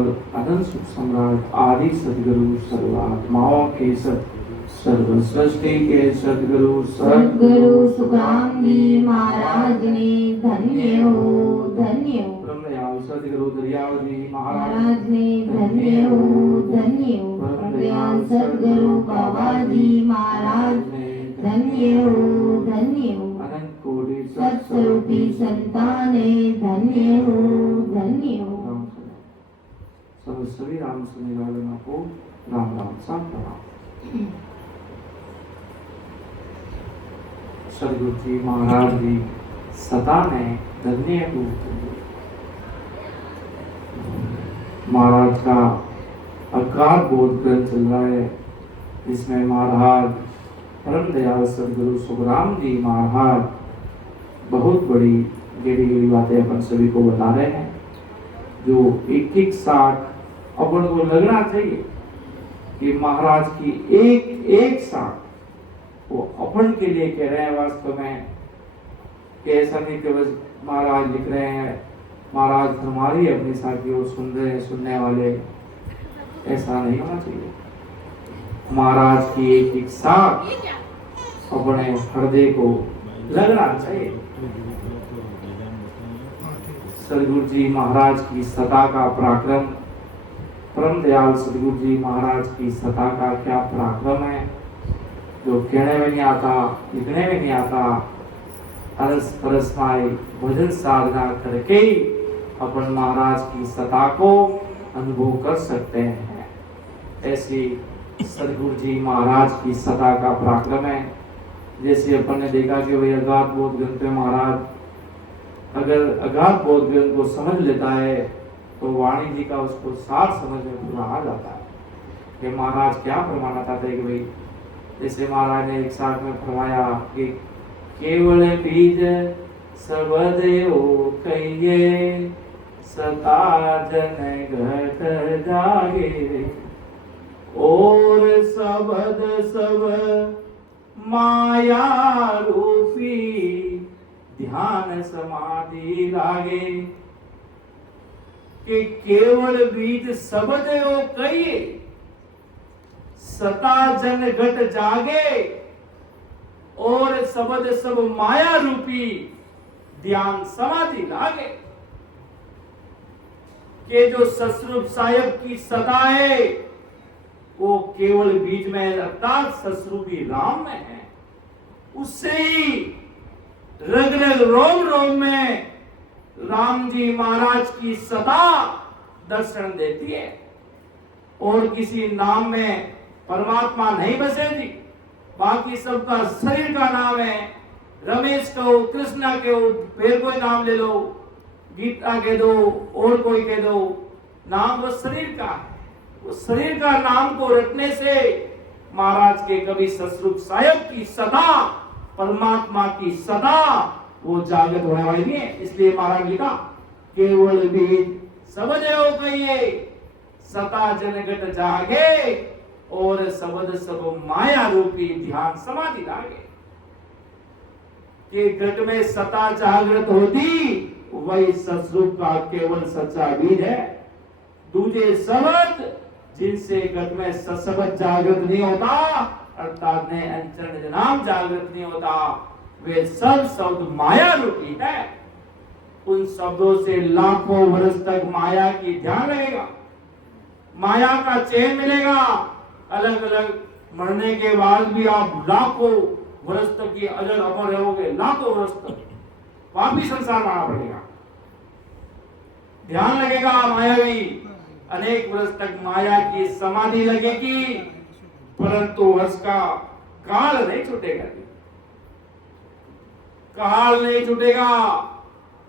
मंगल अनंत सुख सम्राट आदि सदगुरु सर्वात्माओं के सर्व सृष्टि के सदगुरु सुखराम जी महाराज ने धन्य हो ब्रह्मदयाल सदगुरु दरियावती महाराज ने धन्य हो ब्रह्मदयाल सदगुरु बाबा जी महाराज ने धन्य हो अनंत कोटि सत्स्वरूपी संताने धन्य हो सभी राम सुनने वालों को राम राम साथ प्रणाम। सदगुरु जी महाराज जी सदा ने धन्य हो। महाराज का अकाल बोध ग्रंथ चल रहा है, जिसमें महाराज परम दयाल सदगुरु सुखराम जी महाराज बहुत बड़ी गहरी बातें अपन सभी को बता रहे हैं, जो एक एक साथ अपन को लगना चाहिए कि महाराज की एक एक साथ वो अपन के लिए कह रहे हैं। वास्तव में ऐसा नहीं कि बस महाराज लिख रहे हैं, महाराज हमारी अपनी साथी वो सुन रहे हैं, सुनने वाले, ऐसा नहीं होना चाहिए। महाराज की एक एक साथ अपने हृदय को लगना चाहिए। सदगुरु जी महाराज की सता का पराक्रम, परम दयाल सदगुरु जी महाराज की सता का क्या पराक्रम है, जो कहने में नहीं आता, लिखने में नहीं आता। अरस परस माई भजन साधना करके ही अपन महाराज की सता को अनुभव कर सकते हैं। ऐसी सदगुरु जी महाराज की सता का पराक्रम है। जैसे अपन ने देखा कि वही अगाध बोध ग्रंथ में महाराज अगर अगाध बोध ग्रंथ को समझ लेता है तो वाणी जी का उसको सार समझ में पूरा आ जाता है कि महाराज क्या फरमाना चाहते हैं। कि भाई जैसे महाराज ने एक साथ में फरमाया कि केवल बीज सबद ओ कहिए सता जन घट जागे, और सबद सब माया रूपी ध्यान समाधि लागे। कि केवल बीज सबद ओ कहिए सता जन घट जागे, और सबद सब माया रूपी ध्यान समाधि लागे। के जो ससरूप साहेब की सदा है वो केवल बीज में अर्थात ससरूपी राम में है। उससे ही रग रग रोम रोम में राम जी महाराज की सदा दर्शन देती है, और किसी नाम में परमात्मा नहीं बसेगी। बाकी सबका शरीर का नाम है, रमेश कहो, कृष्णा कहो, फिर कोई नाम ले लो, गीता कह दो, और कोई कह दो, नाम वो शरीर का है। वो शरीर का नाम को रटने से महाराज के कभी ससरूप साहेब की सदा, परमात्मा की सदा वो जागृत होने वाली नहीं है। इसलिए महाराज लिखा केवल बीज सबद ओ कहिए सता जनगत जागे, और सबद सब माया रूपी ध्यान समाधि लागे। कि घट में सता जागृत होती वही ससरूप का केवल सच्चा बीज है। दूजे सबद जिनसे घट में ससबद जागृत नहीं होता, अर्थात ने अंचरण नाम जागृत नहीं होता, वे सब शब्द माया रूपी है। उन शब्दों से लाखों वर्ष तक माया की ध्यान रहेगा, माया का चैन मिलेगा। अलग अलग मरने के बाद भी आप लाखों वर्ष तक की अजर अमर रहोगे, लाखों वर्ष तक वापिस संसार में आना पड़ेगा। ध्यान लगेगा मायावी, अनेक वर्ष तक माया की समाधि लगेगी, परंतु वर्ष का काल नहीं छूटेगा, काल नहीं छूटेगा।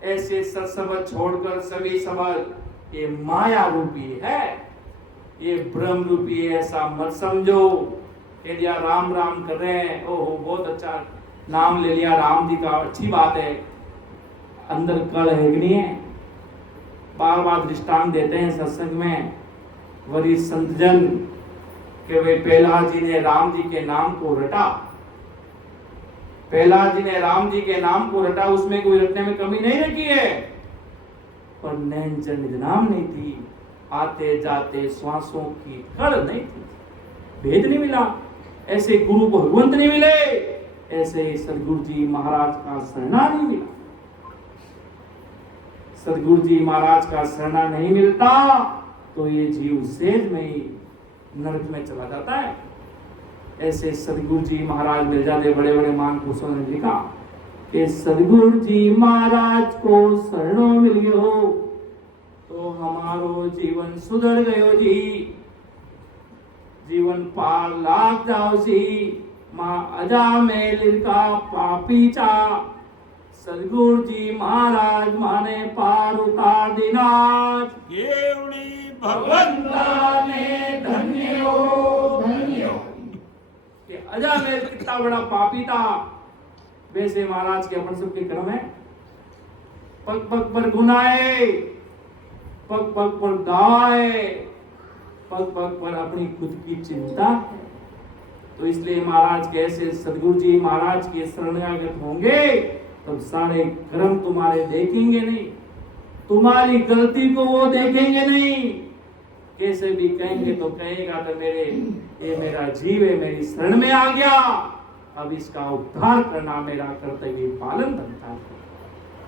ऐसे सत्सबद छोड़कर सभी सबद ये माया रूपी है, ये ब्रह्म रूपी है, ऐसा मत समझो। यदि राम राम कर रहे हैं, ओहो बहुत अच्छा नाम ले लिया राम जी का, अच्छी बात है, अंदर कल है कि नहीं है। बार बार दृष्टांत देते हैं सत्संग में वरिष्ठ संतजन कि वे प्रहलाद जी ने राम जी के नाम को रटा, प्रहलाद जी ने राम जी के नाम को रटा, उसमें कोई रटने में कमी नहीं रखी है, पर नैन चंड नाम नहीं थी। आते जाते श्वासों की कड़ नहीं थी, भेद नहीं मिला। ऐसे गुरु भगवंत नहीं मिले, ऐसे सदगुरु जी महाराज का शरणा नहीं मिला। सदगुरु जी महाराज का शरणा नहीं मिलता तो ये जीव सेज में ही नरक में चला जाता है। ऐसे सदगुरु जी महाराज मिल जाते। बड़े बड़े महापुरुषों ने लिखा कि सदगुरु जी महाराज को शरणों मिल गयो तो हमारो जीवन सुधर गयो जी, जीवन पार लाग जाओ सी। माँ अजा मेलिर का पापी चा, सदगुरु जी महाराज माने पार उतार दिनाज। केवड़ी भगवंता ने धन्य हो, धन्य हो। कि अजा मेल कितना बड़ा पापी था, वैसे महाराज के अपन सबके कर्म है। पग पग पर गुनाए, पग पग पर गाए, पग पग पर अपनी खुद की चिंता है। तो इसलिए महाराज के ऐसे सदगुरु जी महाराज के शरणागत होंगे तब सारे कर्म तुम्हारे देखेंगे नहीं, तुम्हारी गलती को वो देखेंगे नहीं। कैसे भी कहेंगे तो कहेगा तो ये मेरा जीव है, मेरी शरण में आ गया, अब इसका उद्धार करना मेरा कर्तव्य पालन बनता है।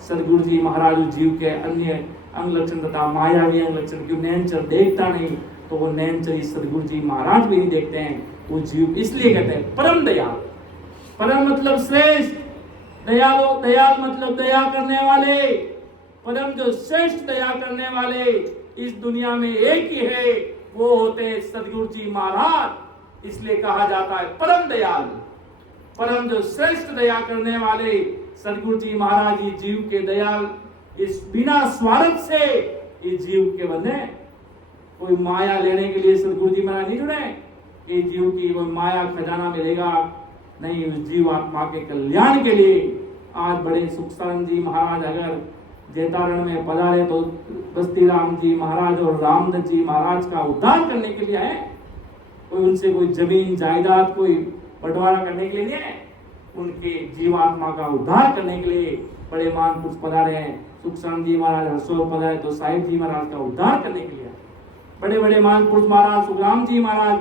सदगुरु जी महाराज जीव के अन्य अंग लक्षण तथा मायावी अंग लक्षण क्यों नैनचर देखता नहीं, तो वो नैनचरी सदगुरु जी महाराज भी नहीं देखते हैं। वो जीव इसलिए कहते हैं परम दयाल। परम मतलब श्रेष्ठ, दयालु, दयाल मतलब दया करने वाले। परम जो श्रेष्ठ दया करने वाले इस दुनिया में एक ही है, वो होते हैं सदगुरु जी महाराज। इसलिए कहा जाता है परम दयाल। परम जो श्रेष्ठ दया करने वाले सदगुरु जी महाराज ही जीव के दयाल, इस बिना स्वार्थ से इस जीव के बंधे। कोई माया लेने के लिए सदगुरु जी महाराज नहीं जुड़े, ये जीव की वो माया खजाना मिलेगा नहीं, उस जीव आत्मा के कल्याण के लिए। आज बड़े सुखसानंद जी महाराज अगर जैतारण में पधारे तो बस्ती राम जी महाराज और रामदत्त जी महाराज का उद्धार करने के लिए आए। कोई उनसे कोई जमीन जायदाद कोई बंटवारा करने के लिए नहीं है, उनके जीवात्मा का उद्धार करने के लिए बड़े महापुरुष पधारे हैं। सुखसानंद जी महाराज हरसोर पधारे तो साहिब जी महाराज का उद्धार करने के लिए। बड़े बड़े महापुरुष महाराज सुखराम जी महाराज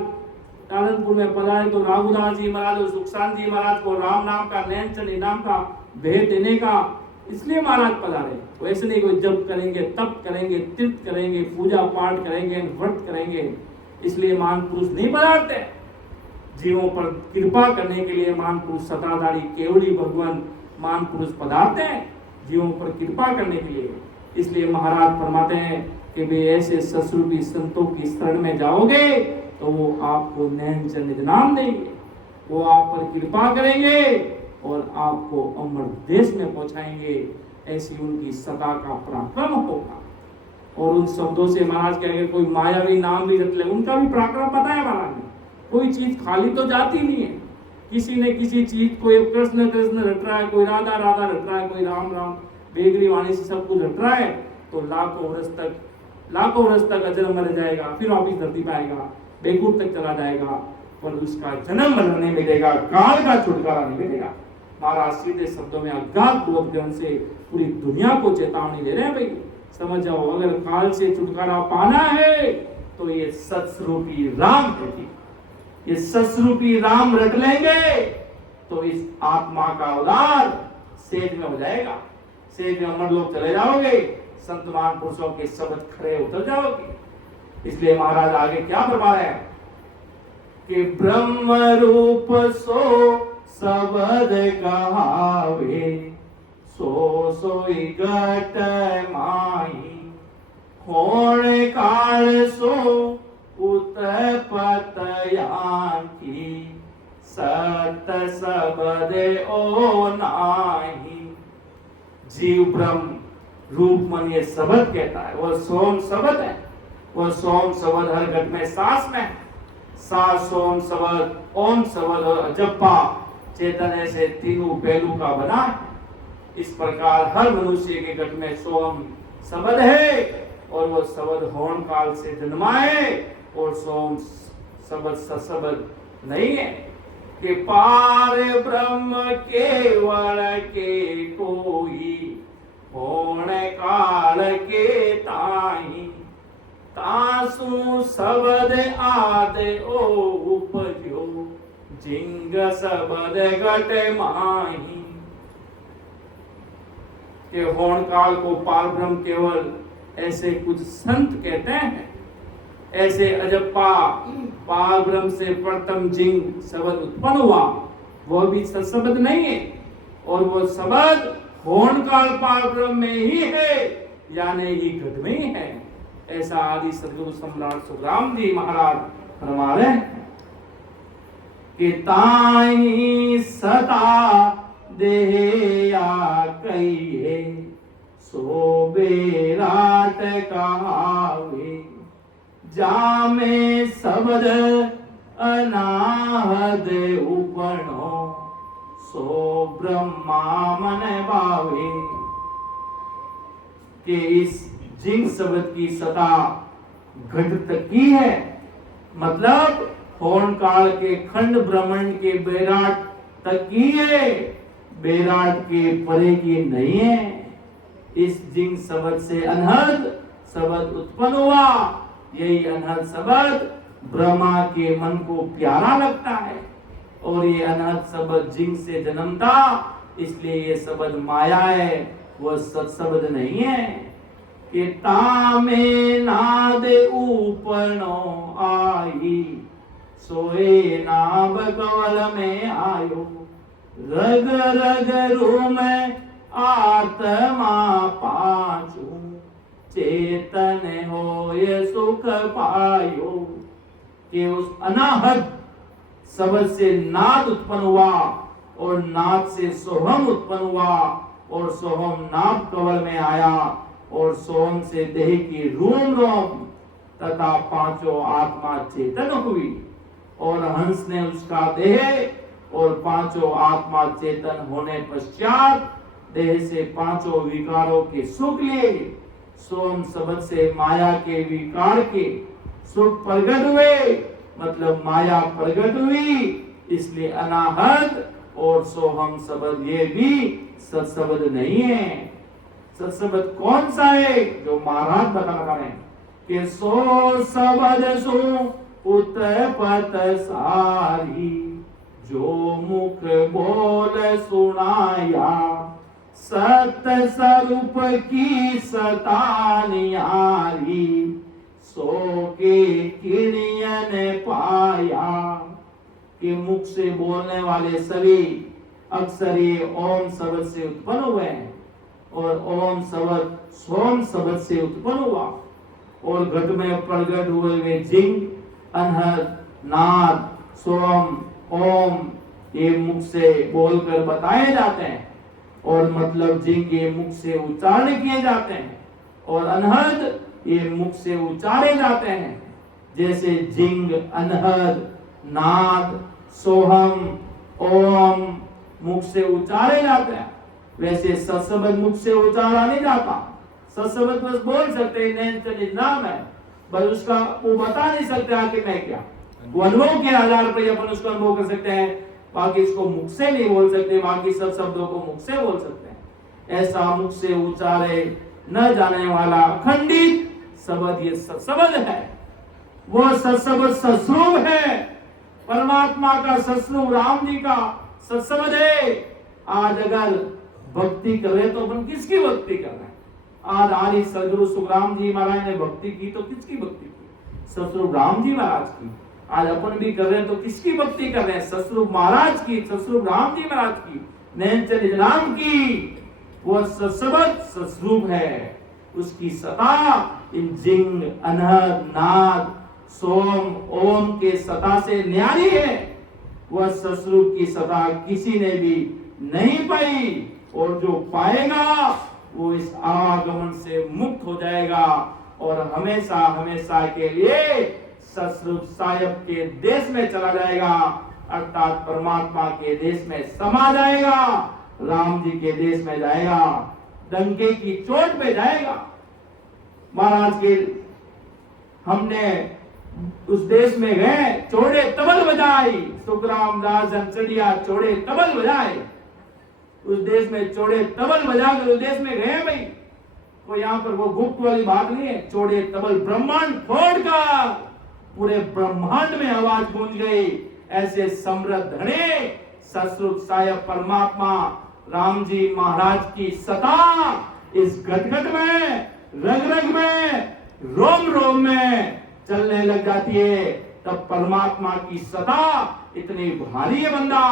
कालनपुर में पधारे तो राघुदास जी महाराज और सुखसानंद जी महाराज को राम नाम का नैनचंद नाम का भेद देने का इसलिए महाराज पधारे। वैसे नहीं कोई जप करेंगे, तप करेंगे, तीर्थ करेंगे, पूजा पाठ करेंगे, व्रत करेंगे, इसलिए महापुरुष नहीं पधारते। जीवों पर कृपा करने के लिए महापुरुष सताधारी केवड़ी भगवान महापुरुष पधारते हैं, जीवों पर कृपा करने के लिए। इसलिए महाराज फरमाते हैं कि वे ऐसे ससुरूपी संतों की शरण में जाओगे तो वो आपको नैनचंद निज नाम देंगे, वो आप पर कृपा करेंगे और आपको अमर देश में पहुंचाएंगे। ऐसी उनकी सदा का पराक्रम होगा। और उन शब्दों से महाराज कहेंगे कोई मायावी नाम भी रट ले, उनका भी पराक्रम पता है महाराज ने। कोई चीज खाली तो जाती नहीं है, किसी ने किसी चीज को कृष्ण कृष्ण रट रहा है, कोई राधा राधा रट रहा है, कोई राम राम बेगरी वाणी से सब कुछ रट रहा है, तो लाखों वर्ष तक अजर मर जाएगा, फिर वापिस धरती पे आएगा, बेकूफ तक चला जाएगा, पर उसका जन्म मरण नहीं मिलेगा, काल का छुटकारा नहीं मिलेगा। महाराज सीधे शब्दों में अज्ञात बोध ज्ञान से पूरी दुनिया को चेतावनी दे रहे हैं, भाई समझ जाओ, अगर काल से छुटकारा पाना है तो ये सत्स्वरूपी राम है। ये सत्स्वरूपी राम रट लेंगे तो इस आत्मा का उद्धार सेज में हो जाएगा। सेज में अमर लोग चले जाओगे, संत महापुरुषों के शब्द खड़े उतर जाओगे। इसलिए महाराज आगे क्या फरमा रहे हैं कि ब्रह्म रूप सो शब्द कहावे, सो सोई घट माही, होण काल सो उत्पत्तियां की, सत शब्द ओ नाही। जीव ब्रह्म रूप मन ये शब्द कहता है, वो सोम शब्द है। वो सोम शब्द हर घट में सांस में, सांस सोम शब्द ओम शब्द और अजप्पा चेतन ऐसे तीनों पहलू का बना है। इस प्रकार हर मनुष्य के घट में सोम शब्द है और वो शब्द होण काल से जन्मा है, और सोम शब्द सशब्द नहीं है। कि पार ब्रह्म केवल के कोई, होण काल के ताई, ता सु सबद आदे ओ उपजो जिंग सबद घट माही। के होण काल को पार ब्रह्म केवल ऐसे कुछ संत कहते हैं। ऐसे अजप्पा पार ब्रह्म से प्रथम जिंग शब्द उत्पन्न हुआ, वो भी सत्शब्द नहीं है, और वो शब्द होण काल पार ब्रह्म में ही है, यानी ही घट में ही है। ऐसा आदि सदगुरु सम्राट सुखराम जी महाराज फरमा रहे हैं कि ताई सता देया कहिए सो बेराट कहावे जामे शब्द अनाहद उपनो सो ब्रह्मा मन भावे। कि इस जिंग शब्द की सता घट तक की है, मतलब होण काल के खंड ब्रह्मांड के बेराट तक की है, बेराट के परे की नहीं है। इस जिंग शब्द से अनहद शब्द उत्पन्न हुआ, यही अनहद शब्द ब्रह्मा के मन को प्यारा लगता है, और ये अनहद शब्द जिंग से जन्मता, इसलिए ये शब्द माया है, वह सत्शब्द नहीं है। कि तामे नाद उपनो आई सोए नाभ कवल में आयो रग रग रूम आत्मा पाचू चेतन होय सुख पायो। कि उस अनाहत शब्द से नाद उत्पन्न हुआ, और नाद से सोहम उत्पन्न हुआ, और सोहम नाभ कवल में आया, और सोहम से देह की रूम रोम तथा पांचों आत्मा चेतन हुई, और हंस ने उसका देह और पांचों आत्मा चेतन होने पश्चात देह से पांचों विकारों के सुख लिए। सोम शब्द से माया के विकार के सुख प्रकट हुए, मतलब माया प्रकट हुई, इसलिए अनाहत और सोहम शब्द ये भी सत्शब्द नहीं है। सत्शब्द कौन सा है जो महाराज बता रहे हैं कि सो शब्द सो उत्पत सारी जो मुख बोल सुनाया सत्य स्वरूप की सतानियारी सो के किणियन पाया। कि मुख से बोलने वाले सभी अक्षर ये ओम शब्द से उत्पन्न हुए हैं, और ओम शब्द सोम शब्द से उत्पन्न हुआ, और घट में प्रकट हुए वे जिंग अनहद नाद सोम ओम ये मुख से बोलकर बताए जाते हैं, और मतलब जिंग ये मुख से उच्चारण किए जाते हैं, और अनहद ये मुख से उच्चारे जाते हैं। जैसे जिंग अनहद नाद सोहम ओम मुख से उच्चारे जाते हैं, वैसे सत्शब्द मुख से उच्चारा नहीं जाता। सत्शब्द बस बोल सकते हैं, नाम है, बस उसका वो बता नहीं सकते आके मैं क्या, वो अनुभव के आधार पर अपन उसको अनुभव कर सकते हैं, बाकी इसको मुख से नहीं बोल सकते, बाकी सब शब्दों को मुख से बोल सकते हैं। ऐसा मुख से उच्चारे न जाने वाला अखंडित शब्द ये सत्शब्द है। वो सत्शब्द सत्स्वरूप है, परमात्मा का सत्स्वरूप राम जी का सत्शब्द है। आज अगर भक्ति कर रहे तो अपन किसकी भक्ति कर रहे हैं? आज आदि सदगुरु सुखराम जी महाराज ने भक्ति की तो किसकी भक्ति की? सतस्वरूप राम जी महाराज की। आज अपन भी कर रहे हैं तो किसकी भक्ति कर रहे हैं? सतस्वरूप महाराज की, सतस्वरूप राम जी महाराज की, नैनचंद राम की। वह सत्शब्द सतस्वरूप है, उसकी सता इन जिंग अनहद नाद सोम ओम के सता से न्यारी है। वह सतस्वरूप की सता किसी ने भी नहीं पाई, और जो पाएगा वो इस आगमन से मुक्त हो जाएगा और हमेशा हमेशा के लिए सतस्वरूप साहिब के देश में चला जाएगा, अर्थात परमात्मा के देश में समा जाएगा, राम जी के देश में जाएगा, डंके की चोट पे जाएगा। महाराज के हमने उस देश में गए, चोड़े तबल बजाई, सुखराम दास जनचड़िया चोड़े तबल बजाए। उस देश में चोड़े तबल बजा कर उस देश में गए भाई, तो यहाँ पर वो गुप्त वाली बात नहीं है, चौड़े तबल ब्रह्मांड फोड़कर पूरे ब्रह्मांड में आवाज गूंज गई। ऐसे समृद्ध धने सतरूप साहेब परमात्मा राम जी महाराज की सता इस घट में, रग रग में, रोम रोम में चलने लग जाती है। तब परमात्मा की सता इतनी भारी है, बंदा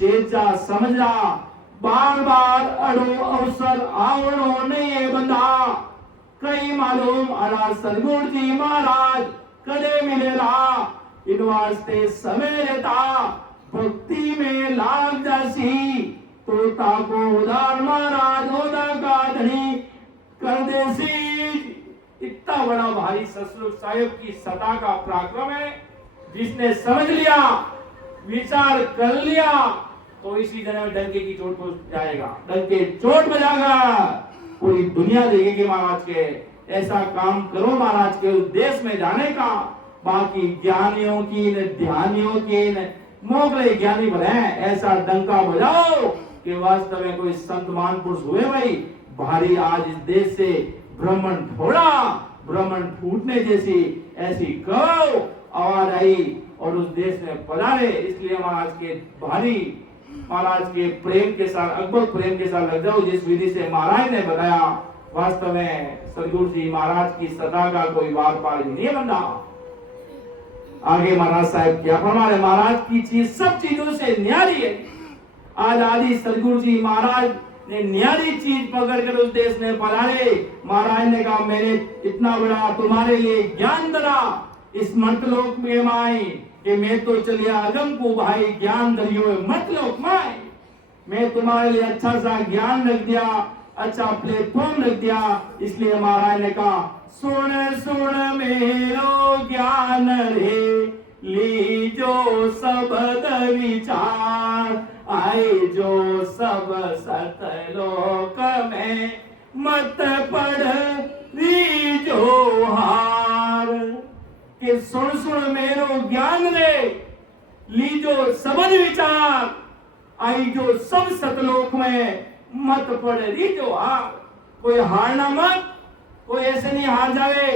चेचा समझा, बार बार अड़ो अवसर आवड़ो नहीं है बंदा। कई मालूम अड़ा सदगुरु जी महाराज कदे मिलेला, इन वास्ते समय लेता भक्ति में लाग जासी। तो ताको उदार महाराज ओदा का धनी कर देसी। इतना बड़ा भारी सतरूप साहेब की सता का पराक्रम है। जिसने समझ लिया, विचार कर लिया, तो इसी जन्म में डंके की चोट को जाएगा, डंके चोट बजाएगा, पूरी दुनिया देखेगी महाराज के। ऐसा काम करो महाराज के उस देश में जाने का। बाकी ज्ञानियों की न ध्यानियों की न मोगले ज्ञानी बने, ऐसा डंका बजाओ कि वास्तव में कोई संत महापुरुष हुए भाई। भारी आज इस देश से ब्राह्मण थोड़ा, ब्राह्मण फूटने जैसी ऐसी कहो आवाज आई और उस देश में पधारे। इसलिए महाराज के भारी, महाराज के प्रेम के साथ, अकबर प्रेम के साथ लग जाओ जिस विधि से महाराज ने बताया। वास्तव में सदगुरु जी महाराज की सदा का कोई वार पार नहीं है बंदा। आगे महाराज साहब क्या फरमा रहे, महाराज की चीज सब चीजों से न्यारी है। आज आदि सदगुरु जी महाराज ने न्यारी चीज पकड़ कर उस देश में पधारे। महाराज ने कहा मैंने इतना बड़ा तुम्हारे लिए ज्ञान दरा इस मतलोक में माई कि मैं तो चलिया अगम को भाई ज्ञान दरियो मतलोक माई। मैं तुम्हारे लिए अच्छा सा ज्ञान रख दिया, अच्छा प्लेटफॉर्म रख दिया। इसलिए महाराज ने कहा सुन सुन मेरो ज्ञान रे, लीजो सबद विचार, आए जो सब सतलोक में, मत पढ़ रीजो हार। कि सुन सुन मेरो ज्ञान रे, लीजो सबद विचार, आई जो सब सतलोक में, मत पढ़ रीजो हार। कोई हारना मत, कोई ऐसे नहीं हार जावे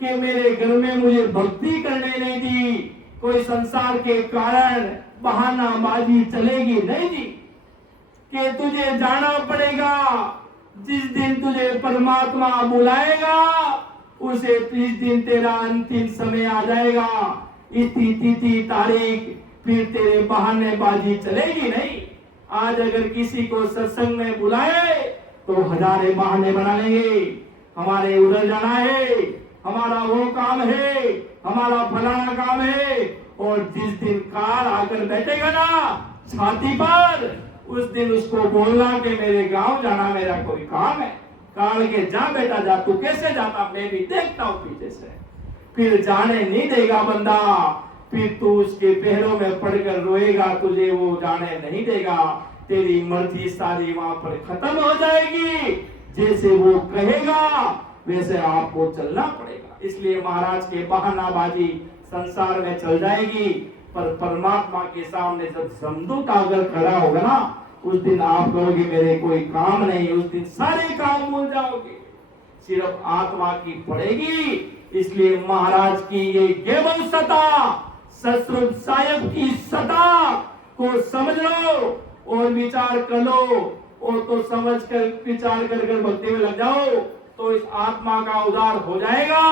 कि मेरे घर में मुझे भक्ति करने नहीं दी, कोई संसार के कारण बहानाबाजी चलेगी नहीं जी। कि तुझे जाना पड़ेगा, जिस दिन तुझे परमात्मा बुलाएगा उसे इस दिन तेरा अंतिम समय आ जाएगा। इतनी तिथि तारीख फिर तेरे बहानेबाजी चलेगी नहीं। आज अगर किसी को सत्संग में बुलाए तो हजारे बहाने बना लेंगे, हमारे उधर जाना है, हमारा वो काम है, हमारा फलाना काम है। और जिस दिन काल आकर बैठेगा ना छाती पर, उस दिन उसको बोलना कि मेरे गांव जाना, मेरा कोई काम है। काल के जा बेटा जा, तू कैसे जाता मैं भी देखता हूं पीछे से। फिर जाने नहीं देगा बंदा, फिर तू उसके पैरों में पड़कर रोएगा, तुझे वो जाने नहीं देगा। तेरी मर्जी सारी वहां पर खत्म हो जाएगी। जैसे वो कहेगा वैसे आपको चलना पड़ेगा। इसलिए महाराज के बहानाबाजी संसार में चल जाएगी, पर परमात्मा के सामने जब समझौता अगर खड़ा होगा ना, उस दिन आप कहोगे मेरे कोई काम नहीं। उस दिन सारे काम भूल जाओगे, सिर्फ आत्मा की पड़ेगी। इसलिए महाराज की ये गेबल सता, सतरूप साहेब की सता को समझ लो और विचार कर लो। और तो समझ कर विचार कर भक्ति में लग जाओ तो इस आत्मा का उद्धार हो जाएगा।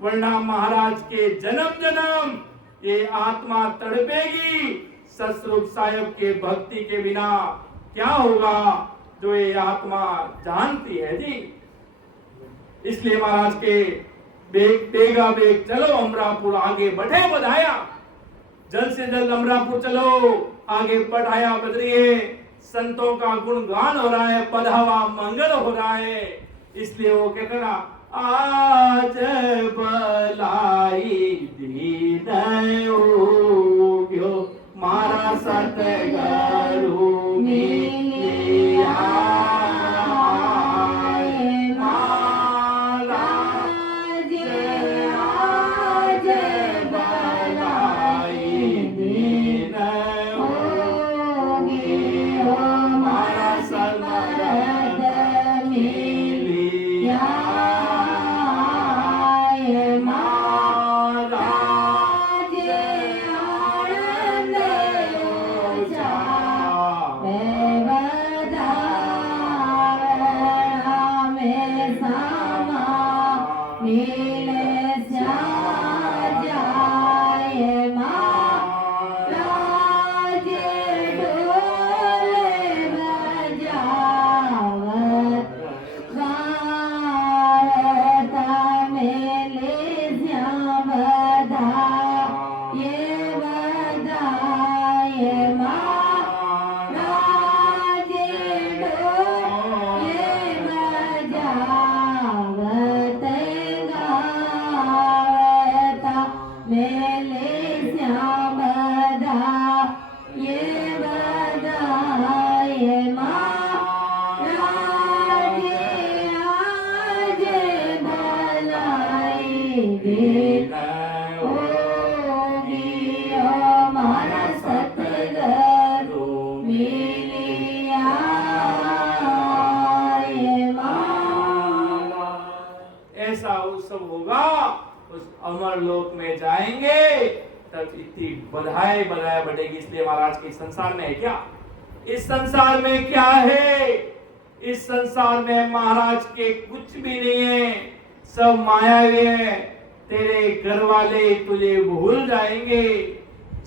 वरना महाराज के जन्म जन्म ये आत्मा तड़पेगी। सतरूप साहेब के भक्ति के बिना क्या होगा, जो ये आत्मा जानती है जी। इसलिए महाराज के बेगा बेग चलो अमरापुर, आगे बढ़े बढ़ाया, जल्द से जल्द अमरापुर चलो, आगे बढ़ाया बदलिए। संतों का गुणगान हो रहा है, बढ़ावा मंगल हो रहा है। इसलिए वो कहते ना, आज बलाई दीन क्यों मारा सतगुरु मिलिया, मिलिया। ऐसा उत्सव होगा, उस अमर लोक में जाएंगे, तब इतनी बधाई बधाई बढ़ेगी। इसलिए महाराज के संसार में है क्या? इस संसार में क्या है? इस संसार में महाराज के कुछ भी नहीं है, सब मायावी है। तेरे घर वाले तुझे भूल जाएंगे,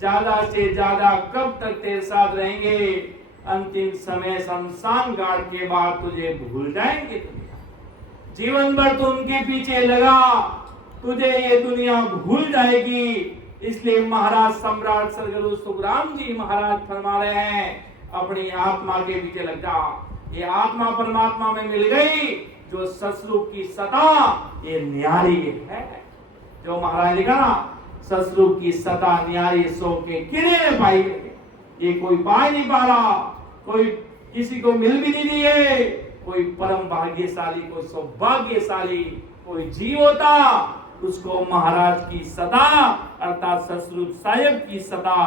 ज्यादा से ज्यादा कब तक तेरे साथ रहेंगे? अंतिम समय शमशान घाट के बाद तुझे भूल जाएंगे। जीवन भर तो उनके पीछे लगा, तुझे ये दुनिया भूल जाएगी। इसलिए महाराज सम्राट सदगुरु सुखराम जी महाराज फरमा रहे हैं, अपनी आत्मा के पीछे लग जा। ये आत्मा परमात्मा में मिल गई, जो ससरूप की सता ये न्यारी है। जो महाराज ने कहा, ससरूप की सता न्यारी सो के किने पाई, ये कोई पा नहीं पा रहा, कोई किसी को मिल भी नहीं रही है। कोई परम भाग्यशाली, कोई सौभाग्यशाली कोई जीव होता, उसको महाराज की सदा अर्थात ससरूप साहिब की सदा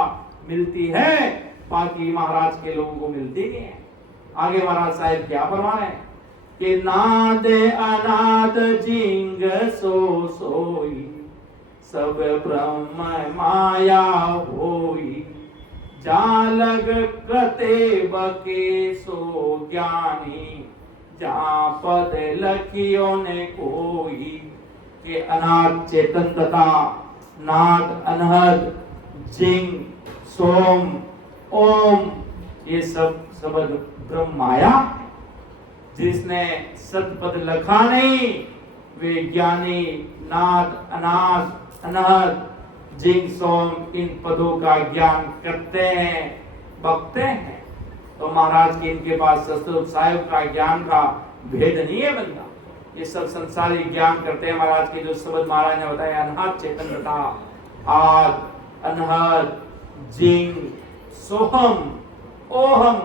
मिलती है, बाकी महाराज के लोगों को मिलती नहीं है। आगे महाराज साहिब क्या फरमाए कि नाद अनाद जिंग सो सोई, सब ब्रह्म माया होई, जालग कते बके सो ज्ञानी, जहाँ पद लखियों ने कोई। के अनाद चेतन तथा नाद अनहद जिंग सोम ओम, ये सब शब्द ब्रह्म माया। जिसने सतपद लखा नहीं, वे ज्ञानी नाद अनाद अनहद जिंग सोम इन पदों का ज्ञान करते हैं, बकते हैं। तो महाराज के इनके पास ससरूप साहिब का ज्ञान का भेद नहीं है बंदा। ये सब संसारी ज्ञान करते हैं। महाराज के जो शब्द महाराज ने बताया, अनहद चेतन तथा आद अनहद जिंग सोहम ओहम,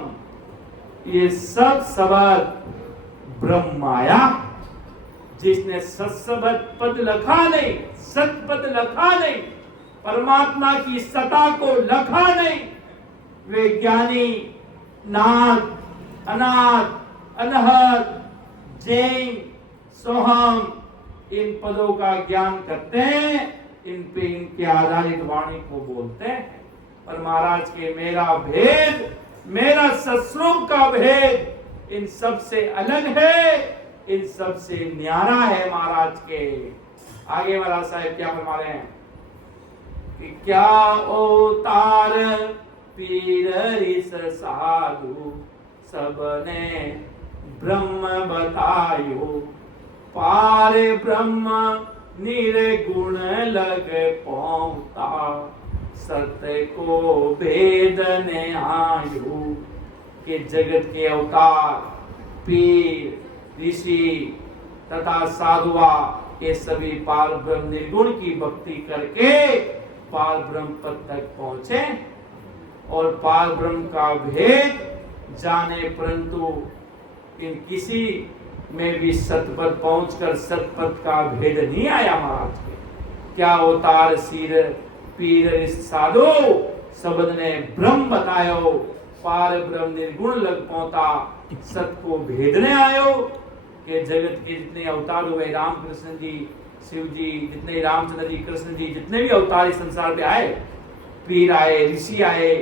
ये सब शब्द ब्रह्म माया। जिसने सत्सबद पद लखा नहीं, सतपद लखा नहीं, परमात्मा की सता को लखा नहीं, वे ज्ञानी नाद अनाद अनहद जैन सोहम इन पदों का ज्ञान करते हैं, इन पे इनके आधारित वाणी को बोलते हैं। पर महाराज के मेरा भेद, मेरा ससरूप का भेद इन सब से अलग है, इन सब से न्यारा है महाराज के। आगे महाराज साहब क्या फरमा रहे हैं कि क्या अवतार पीर ऋष साधु, सबने ब्रह्म बतायो, पार ब्रह्म निर्गुण लग पहुंचा, सत्य को भेद ने आयो। के जगत के अवतार पीर ऋषि तथा साधुआ, ये सभी पार ब्रह्म निर्गुण की भक्ति करके पार ब्रह्म पद तक पहुंचे और पार ब्रह्म का भेद जाने, परंतु इन किसी में भी सतपद पहुंचकर सतपद का भेद नहीं आया महाराज के। क्या अवतार सिर पीर साधो, शब्द ने ब्रह्म बतायो, पार ब्रह्म निर्गुण लग पहुंचा, सत को भेदने आयो। कि जगत के जितने अवतार हुए, राम कृष्ण जी, शिव जी, जितने रामचंद्र जी, कृष्ण जी, जितने भी अवतार इस संसार पे आए, पीर आए, ऋषि आए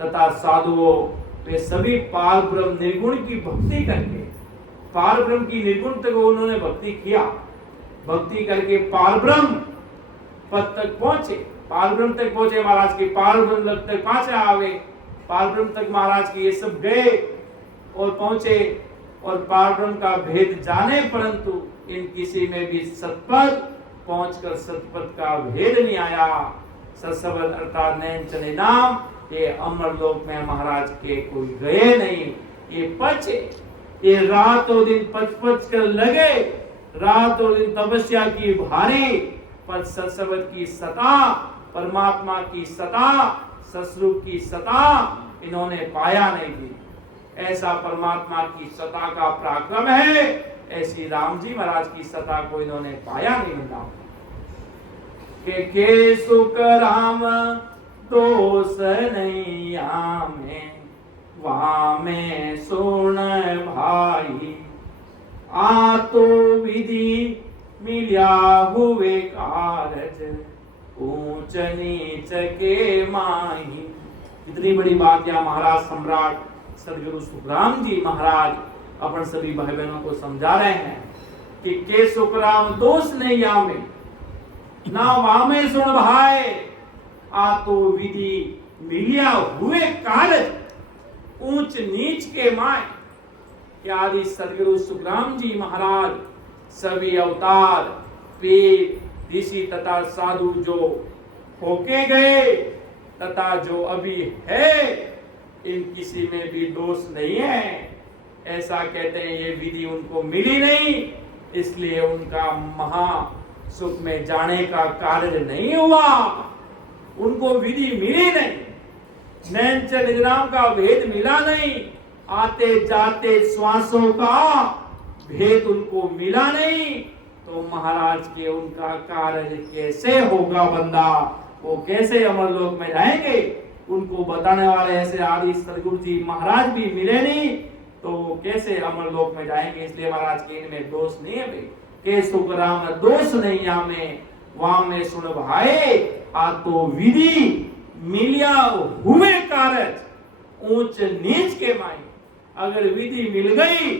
तथा साधुओं, वे सभी पार ब्रह्म निर्गुण की भक्ति करके, पार ब्रह्म की निर्गुण तक उन्होंने भक्ति किया, भक्ति करके पार ब्रह्म पद तक पहुंचे, पार ब्रह्म तक पहुंचे महाराज के, पार ब्रह्म तक पहुंचे आवे, पार ब्रह्म तक महाराज के ये सब गए और पहुंचे और पार ब्रह्म का भेद जाने, परंतु इन किसी में भी सतपद पहुंचकर सतपद का भेद नहीं आया। सत्सबद अर्थात नैन चले नाम, ये अमर लोक में महाराज के कोई गए नहीं, ये पचे, ये रातों दिन पच कर लगे, रातों दिन तपस्या की भारी, पर सत्सबद की सता, परमात्मा की सता, ससुर की सता इन्होंने पाया नहीं थी। ऐसा परमात्मा की सता का पराक्रम है, ऐसी राम जी महाराज की सता को इन्होंने पाया नहीं मिला। के सुख राम दोष नहीं आमे, वामे सुन भाई, आ तो विधि मिल्या हुए कारज, ऊंच नीच के माही। इतनी बड़ी बात यहाँ महाराज सम्राट सदगुरु सुखराम जी महाराज अपन सभी भाई बहनों को समझा रहे हैं कि के सुखराम दोष नहीं आमे, ना वामे सुन भाई, आ तो विधि मिलिया हुए कारज, ऊंच नीच के माय। आदि सदगुरु सुखराम जी महाराज सभी अवतार, पीर, ऋषि तथा साधु जो होके गए तथा जो अभी है, इन किसी में भी दोष नहीं है। ऐसा कहते हैं ये विधि उनको मिली नहीं, इसलिए उनका महा सुख में जाने का कार्य नहीं हुआ, उनको विधि मिली नहीं, नैनचर निजनाम का भेद मिला नहीं, आते जाते श्वासों का भेद उनको मिला नहीं, तो महाराज के उनका कार्य कैसे होगा बंदा, वो कैसे अमरलोक में जाएंगे? उनको बताने वाले ऐसे आदि सदगुरु जी महाराज भी मिले नहीं, तो वो कैसे अमरलोक में जाएंगे? इसलिए महाराज के इनमें दोष नहीं है भाई, के सुख राम दोष नहीं आमे, वहां में सुन भाई, आ तो विधि मिलिया हुए कारज, ऊंच नीच के माई। अगर विधि मिल गई,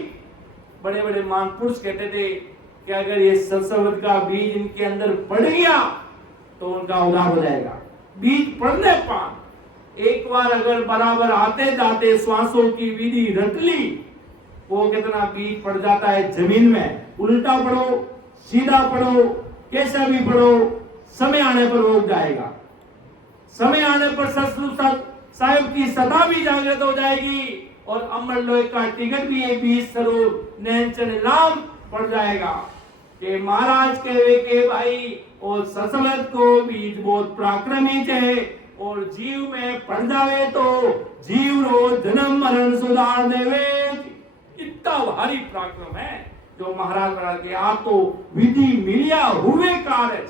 बड़े बड़े महापुरुष कहते थे कि अगर ये सत्संग का बीज इनके अंदर पड़ गया तो उनका उद्धार हो जाएगा। बीज पड़ने पान एक बार अगर बराबर आते जाते श्वासों की विधि रट ली, वो कितना बीज पड़ जाता है जमीन में। उल्टा पढ़ो, सीधा पढ़ो, कैसा भी पढ़ो, समय आने पर वो उग जाएगा। समय आने पर सतगुरु साहिब की सदा भी जागृत हो जाएगी और अमरलोक का टिकट भी एक बीज स्वरूप नैनचन नाम पड़ जाएगा कि महाराज कहे के भाई और ससलत को बीज बहुत पराक्रमी है और जीव में पड़ जावे तो जीव रो जन्म मरण सुधार देवे। इतना भारी पराक्रम है जो महाराज के आप तो विधि मिलिया हुए कार्य,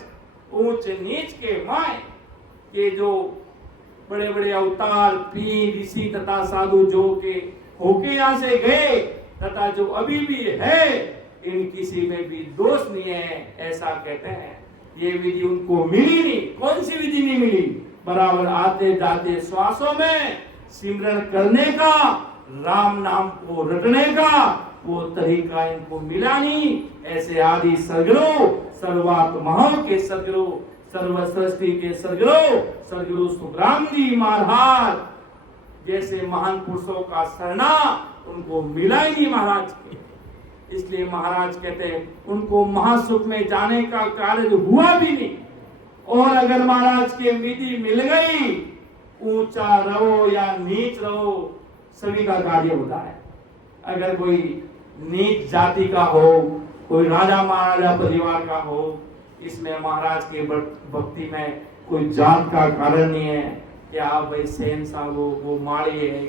ऊंच नीच के माय के जो बड़े बड़े अवतार, पीर, ऋषि तथा साधु जो के होके यहाँ से गए तथा जो अभी भी है, इन किसी में भी दोष नहीं है, ऐसा कहते हैं। ये विधि उनको मिली नहीं। कौन सी विधि नहीं मिली? बराबर आते जाते श्वासों में सिमरन करने का, राम नाम को रटने का वो तरीका इनको मिला नहीं। ऐसे आदि सदगुरु, सर्वात्माओं के सदगुरु, सर्व सृष्टि के सदगुरु, सदगुरु सुखराम जी महाराज जैसे महान पुरुषों का शरणा उनको मिला ही नहीं महाराज के। इसलिए महाराज कहते हैं उनको महासुख में जाने का कार्य हुआ भी नहीं। और अगर महाराज के विधि मिल गई, ऊंचा रहो या नीच रहो, सभी का कार्य होता है। अगर कोई नीच जाति का हो, कोई राजा महाराजा परिवार का हो, इसमें महाराज के भक्ति में कोई जात का कारण नहीं है कि आप भाई सेन साहब हो, वो माड़ी है,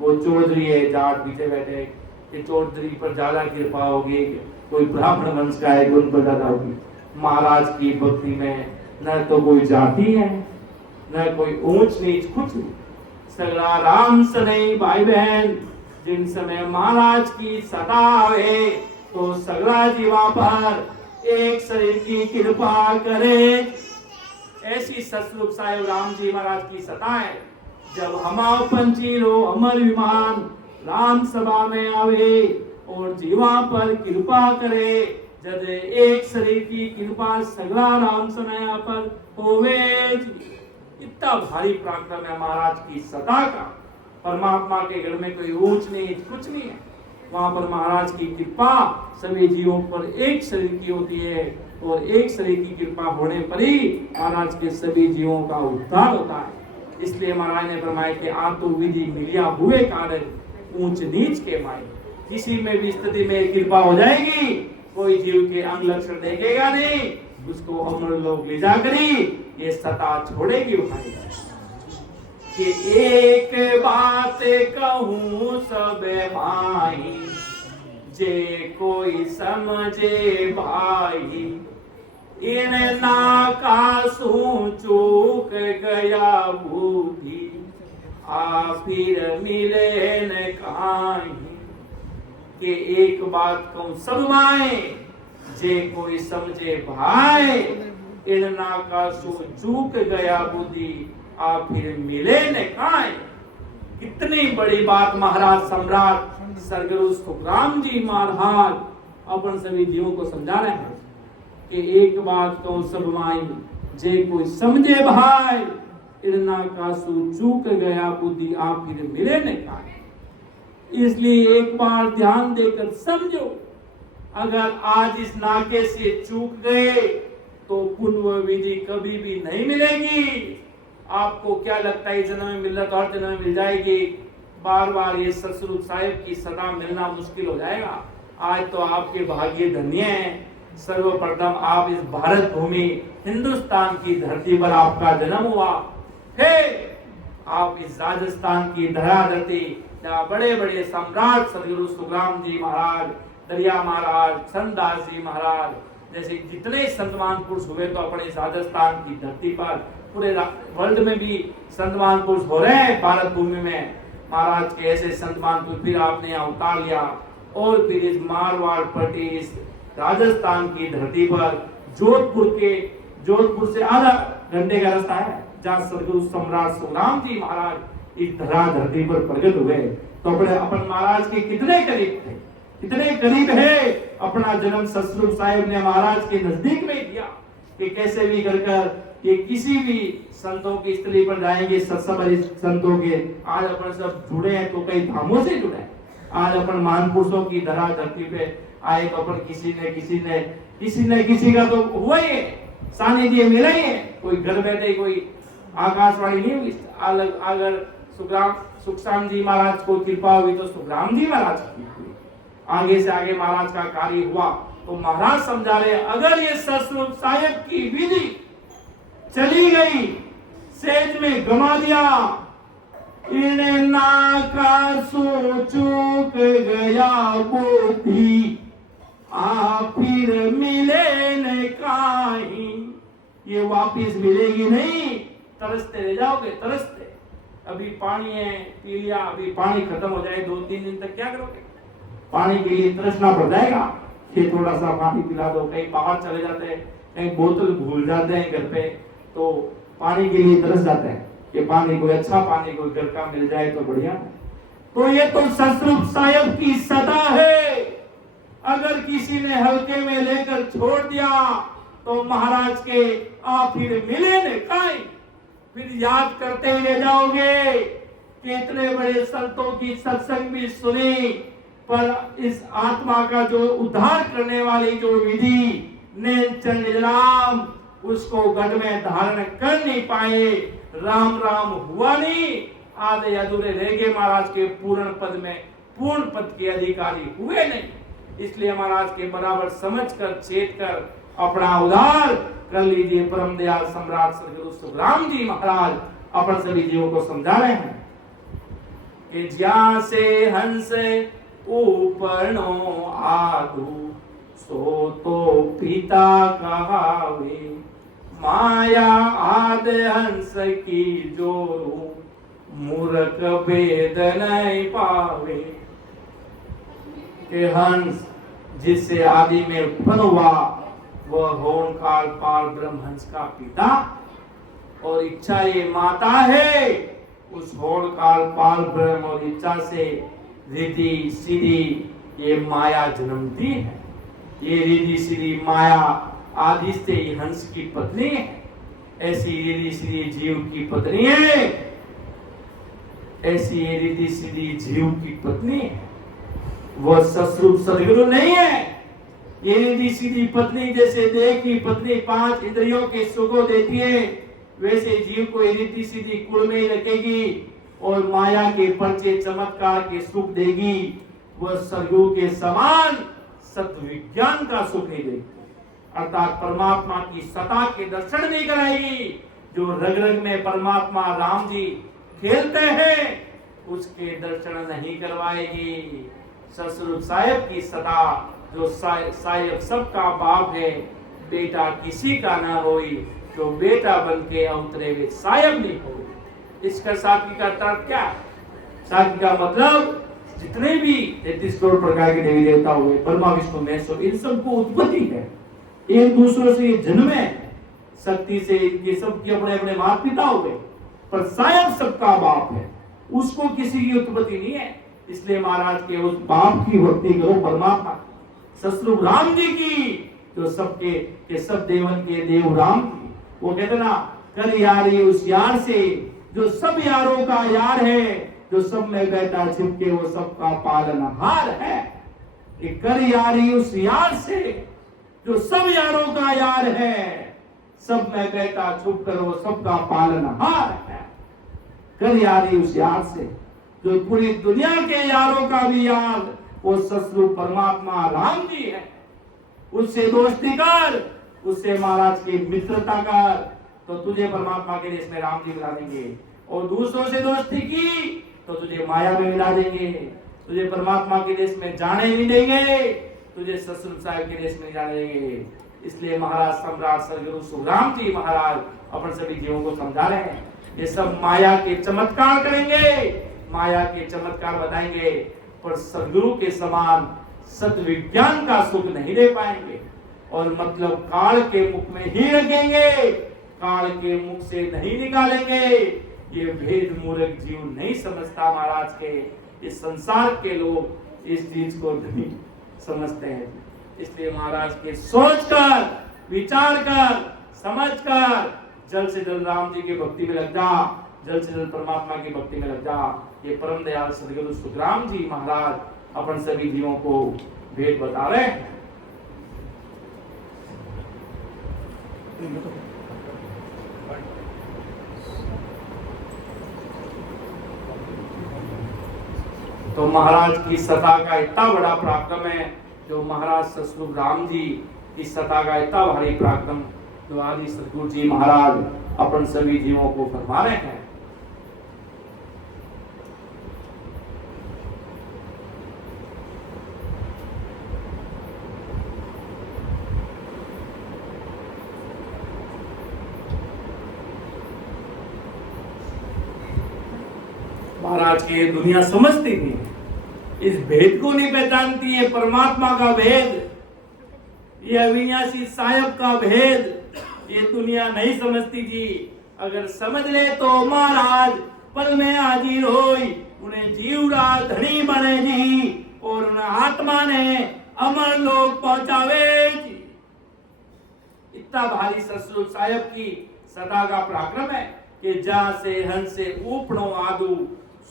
वो चौधरी है, जाट पीछे बैठे कि चौधरी पर ज्यादा कृपा होगी, कोई ब्राह्मण वंश का है उन पर ज्यादा होगी। महाराज की भक्ति में न तो कोई जाति है, न कोई ऊंच नीच, कुछ नहीं। सगला राम सने भाई बहन, जिन समय महाराज की सदा है तो सगला जीवा पर एक शरीर की कृपा करे। ऐसी सतरूप साहेब राम जी महाराज की सता है। जब हमाओ पंचीरो अमर विमान राम सभा में आवे और जीवा पर कृपा करे, जब एक शरीर की कृपा सगला राम सनया पर होवे। इतना भारी पराक्रम है महाराज की सता का। परमात्मा के घर में कोई ऊंच नीच कुछ नहीं है। वहां पर महाराज की कृपा सभी जीवों पर एक शरीर की होती है और एक शरीर की कृपा होने पर ही महाराज के सभी जीवों का उद्धार होता है। इसलिए महाराज ने फरमाया कि आतु विधि मिलिया हुए कारण ऊंच नीच के माए। किसी में भी स्थिति में कृपा हो जाएगी, कोई जीव के अंग लक्षण देखेगा नहीं, उसको अमर लोग ले जाकर ये सता छोड़ेगी भाई। कि एक बात कहूँ सब भाई, जे कोई समझे भाई, इन नाकासू चूक गया बुद्धि, आ फिर मिले न काई। कि एक बात कहूँ सब माए, जे कोई समझे भाई, इन नाकासू चूक गया बुद्धि, आ फिर मिले न काई। कितनी बड़ी बात महाराज सम्राट सरगुरु सुखराम जी महाराज अपन सभी जीवों को समझा रहे हैं कि एक बात कहूँ सब माई, जे कोई समझे भाई, इरना का चूक गया बुद्धि, आप फिर मिले न काई। इसलिए एक बार ध्यान देकर समझो, अगर आज इस नाके से चूक गए तो पुण्य विधि कभी भी नहीं मिलेगी। आपको क्या लगता है जन्म में मिल रहा तो हर जन्म में मिल जाएगी? बार बार ये सतस्वरूप साहिब की सदा मिलना मुश्किल हो जाएगा। आज तो आपके भाग्य धन्य हैं। सर्वप्रथम आप इस भारत भूमि हिंदुस्तान की धरती पर आपका जन्म हुआ, फिर आप इस राजस्थान की धराधरती जहाँ बड़े बड़े सम्राट सदगुरु सुखराम जी महाराज, दरिया महाराज, चंदास जी महाराज जैसे जितने संतमान पुरुष हुए तो अपने राजस्थान की धरती पर, पूरे वर्ल्ड में भी संतमान पुरुष हो रहे हैं। भारत भूमि में महाराज के ऐसे संतमान पुरुष फिर आपने यहाँ उतार लिया और फिर इस मारवाड़ पट्टी इस राजस्थान की धरती पर जोधपुर से आधा घंटे का रास्ता है जहाँ सदगुरु सम्राट सुखराम जी महाराज इस धरा धरती पर प्रकट हुए। तो अपने अपन महाराज के कितने करीब थे, कितने करीब है। अपना जन्म सतस्वरूप साहिब ने महाराज के नजदीक में दिया कि कैसे भी कर ये किसी भी संतों की स्थली पर जाएंगे, सत्संग संतों के आज अपन सब जुड़े हैं तो कई धामों से जुड़े हैं। आज अपन महान पुरुषों की धरा धरती पे आए तो अपन किसी ने किसी का तो हुआ ही है, सानिध्य मिला ही है। कोई घर बैठे कोई आकाशवाणी नहीं हुई। अगर सुखराम जी महाराज को कृपा हुई तो सुखराम जी महाराज की हुई। आगे से आगे महाराज का कार्य हुआ तो महाराज समझा रहे अगर ये सतस्वरूप साहिब की विधि चली गई, सेज में गमा दिया, इन्हें नाकासू चूक गया बुद्धि, आ फिर मिले न काई। ये वापिस मिलेगी नहीं, तरसते रह जाओगे, तरसते। अभी पानी है पी लिया, अभी पानी खत्म हो जाए 2-3 दिन तक क्या करोगे? पानी के लिए तरसना पड़ जाएगा कि थोड़ा सा पानी पिला दो। कहीं बाहर चले जाते हैं, कहीं बोतल भूल जाते हैं घर पे, तो पानी के लिए तरस जाते हैं कि पानी कोई अच्छा पानी कोई घर का मिल जाए तो बढ़िया। तो ये तो सतस्वरूप साहिब की सदा है। अगर किसी ने हल्के में लेकर छोड़ दिया तो महाराज के आप फिर मिले न काई। फिर याद करते हुए जाओगे कि इतने बड़े संतों की सत्संग भी सुनी, पर इस आत्मा का जो उद्धार करने वाली जो विधि नीलचंद राम उसको गढ़ में धारण कर नहीं पाए। राम राम हुआ नहीं, आधे अधूरे रह गए। महाराज के पूर्ण पद में पूर्ण पद के अधिकारी हुए नहीं। इसलिए महाराज के बराबर समझकर चेत कर अपना उद्धार कर लीजिए। परम दयाल सम्राट सदगुरु सुखराम जी महाराज अपन सभी जीवों को समझा रहे हैं कि ज्या से हंस ऊपर नो आदू, सो तो पिता कहावे, माया आद हंस की जोरू, मूर्ख भेद नहीं पावे। कि हंस जिससे आदि में उत्पन्न हुआ, वह होन काल पार ब्रह्महंस का पिता और इच्छा ये माता है। उस होन काल पार ब्रह्म और इच्छा से रिद्धि सीधी ये माया जन्मती है। ये रिद्धि सीधी माया आदि से हंस की पत्नी है। ऐसी रिद्धि सीधी जीव की पत्नी है। ऐसी ये रिद्धि सीधी जीव की पत्नी है। वह सस्वरूप सदगुरु नहीं है। ये रिद्धि सीधी पत्नी जैसे देह की पत्नी 5 इंद्रियों के सुख को देती है, वैसे जीव को रिद्धि सीधी कुल में ही रखेगी और माया के पर्चे चमत्कार के सुख देगी। वह सदगुरु के समान सत्य विज्ञान का सुख नहीं देगी, अर्थात परमात्मा की सत्ता के दर्शन नहीं कराएगी। जो रग रग में परमात्मा राम जी खेलते हैं, उसके दर्शन नहीं करवाएगी। ससुर साहेब की सत्ता, जो साहेब सबका बाप है, बेटा किसी का ना होई, जो बेटा बन के अवतरे वे साहेब नहीं हो। इसका साथी का तर्क क्या? साथी का मतलब जितने भी 33 करोड़ प्रकार के देवी देवता हुए, ब्रह्मा विष्णु महेश, इन सबको उत्पत्ति है, एक दूसरे से जन्म है, शक्ति से इनके सबके अपने अपने माता पिता हुए, पर साहेब सबका बाप है, उसको किसी की उत्पत्ति नहीं है। इसलिए महाराज के उस बाप की भक्ति करो, परमात्मा ससुर राम जी की, जो सबके के सब देवन के देव राम की। वो कहते ना, कर यारी उस यार से जो सब यारों का यार है, जो सब में बैठा छिपके वो सबका पालनहार है। ये कर यारी उस यार से जो सब यारों का यार है, सब में बैठा छुप कर वो सबका पालनहार है। कर यारी उस यार से जो पूरी दुनिया के यारों का भी यार, वो ससुर परमात्मा राम जी है। उससे दोस्ती कर, उससे महाराज की मित्रता कर, तो तुझे परमात्मा के देश में राम जी मिला देंगे। और दूसरों से दोस्ती की तो तुझे माया में मिला देंगे, तुझे परमात्मा के देश में जाने नहीं देंगे, तुझे ससुर साहिब के देश में जाने देंगे। इसलिए महाराज सम्राट सदगुरु सुखराम जी महाराज अपन सभी जीवों को समझा रहे हैं, ये सब माया के चमत्कार करेंगे, माया के चमत्कार बताएंगे, पर सदगुरु के समान सत्य विज्ञान का सुख नहीं दे पाएंगे। और मतलब काल के मुख में ही रखेंगे, काल के मुख से नहीं निकालेंगे। ये भेद मूर्ख जीव नहीं समझता महाराज के, इस संसार के लोग इस चीज को नहीं समझते हैं। इसलिए महाराज के सोच कर, विचार कर, समझ कर जल्द से जल्द राम जी की भक्ति में लग जा, जल्द से जल्द परमात्मा की भक्ति में लग जा। ये परम दयाल सदगुरु सुखराम जी महाराज अपन सभी जीवों को भेद बता रहे हैं। तो महाराज की सत्ता का इतना बड़ा पराक्रम है, जो महाराज ससुर राम जी की सत्ता का इतना भारी पराक्रम जो आदि सतगुरु जी महाराज अपन सभी जीवों को फरमा रहे हैं। महाराज की दुनिया समझती नहीं, इस भेद को नहीं पहचानती है, परमात्मा का भेद, ये अविनाशी साहेब का भेद ये दुनिया नहीं समझती जी। अगर समझ ले तो महाराज पल में हाजिर होई, उन्हें जीवड़ा धनी बने जी, और उन्हें आत्मा ने अमर लोक पहुंचावे जी। इतना भारी ससुर साहेब की सदा का पराक्रम है कि जहां से हंस से ऊपड़ो आदू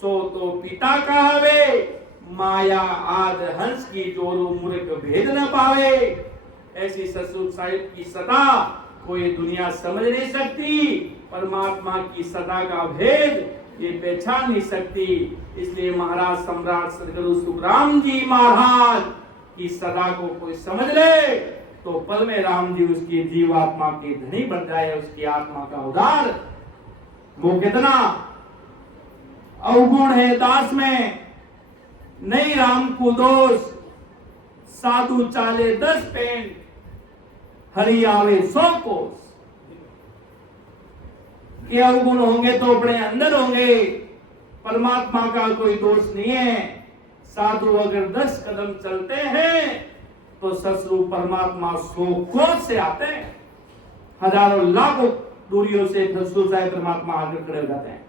सो तो पिता कहावे, माया आद हंस की जोरू मूर्ख भेद न पावे। ऐसी ससुर साहिब की सदा कोई दुनिया समझ नहीं सकती, परमात्मा की सदा का भेद ये पहचान नहीं सकती। इसलिए महाराज सम्राट सदगुरु सुखराम जी महाराज की सदा को कोई समझ ले तो पल में राम जी उसकी जीवात्मा की धनी बन जाए, उसकी आत्मा का उद्धार। वो कितना अवगुण है दास में, नहीं राम को दोष, साधु चाले 10 पेन, हरि आवे 100 कोस। ये अवगुण होंगे तो अपने अंदर होंगे, परमात्मा का कोई दोष नहीं है। साधु अगर 10 कदम चलते हैं तो सस्वरूप परमात्मा सौ कोस से आते हैं, हजारों लाखों दूरियों से सस्वरूप साहेब परमात्मा आकर खड़े हो जाते हैं।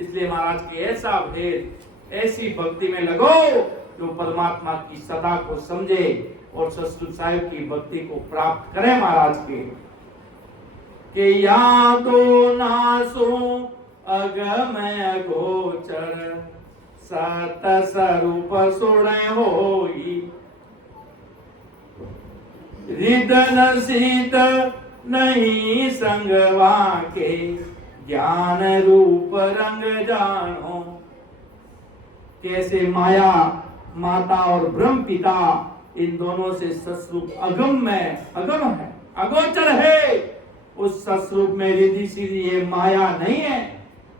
इसलिए महाराज की ऐसा भेद, ऐसी भक्ति में लगो जो परमात्मा की सत्ता को समझे और ससुर साहिब की भक्ति को प्राप्त करे। महाराज के यादो नासो अगम गोचर सत स्वरूप सुने होई हृदय सीत नहीं संगवा के ज्ञान रूप रंग जानो। कैसे माया माता और ब्रह्म पिता इन दोनों से सस्वरूप अगम है, अगोचर है। उस सस्वरूप में रिद्धि सिद्धि ये माया नहीं है,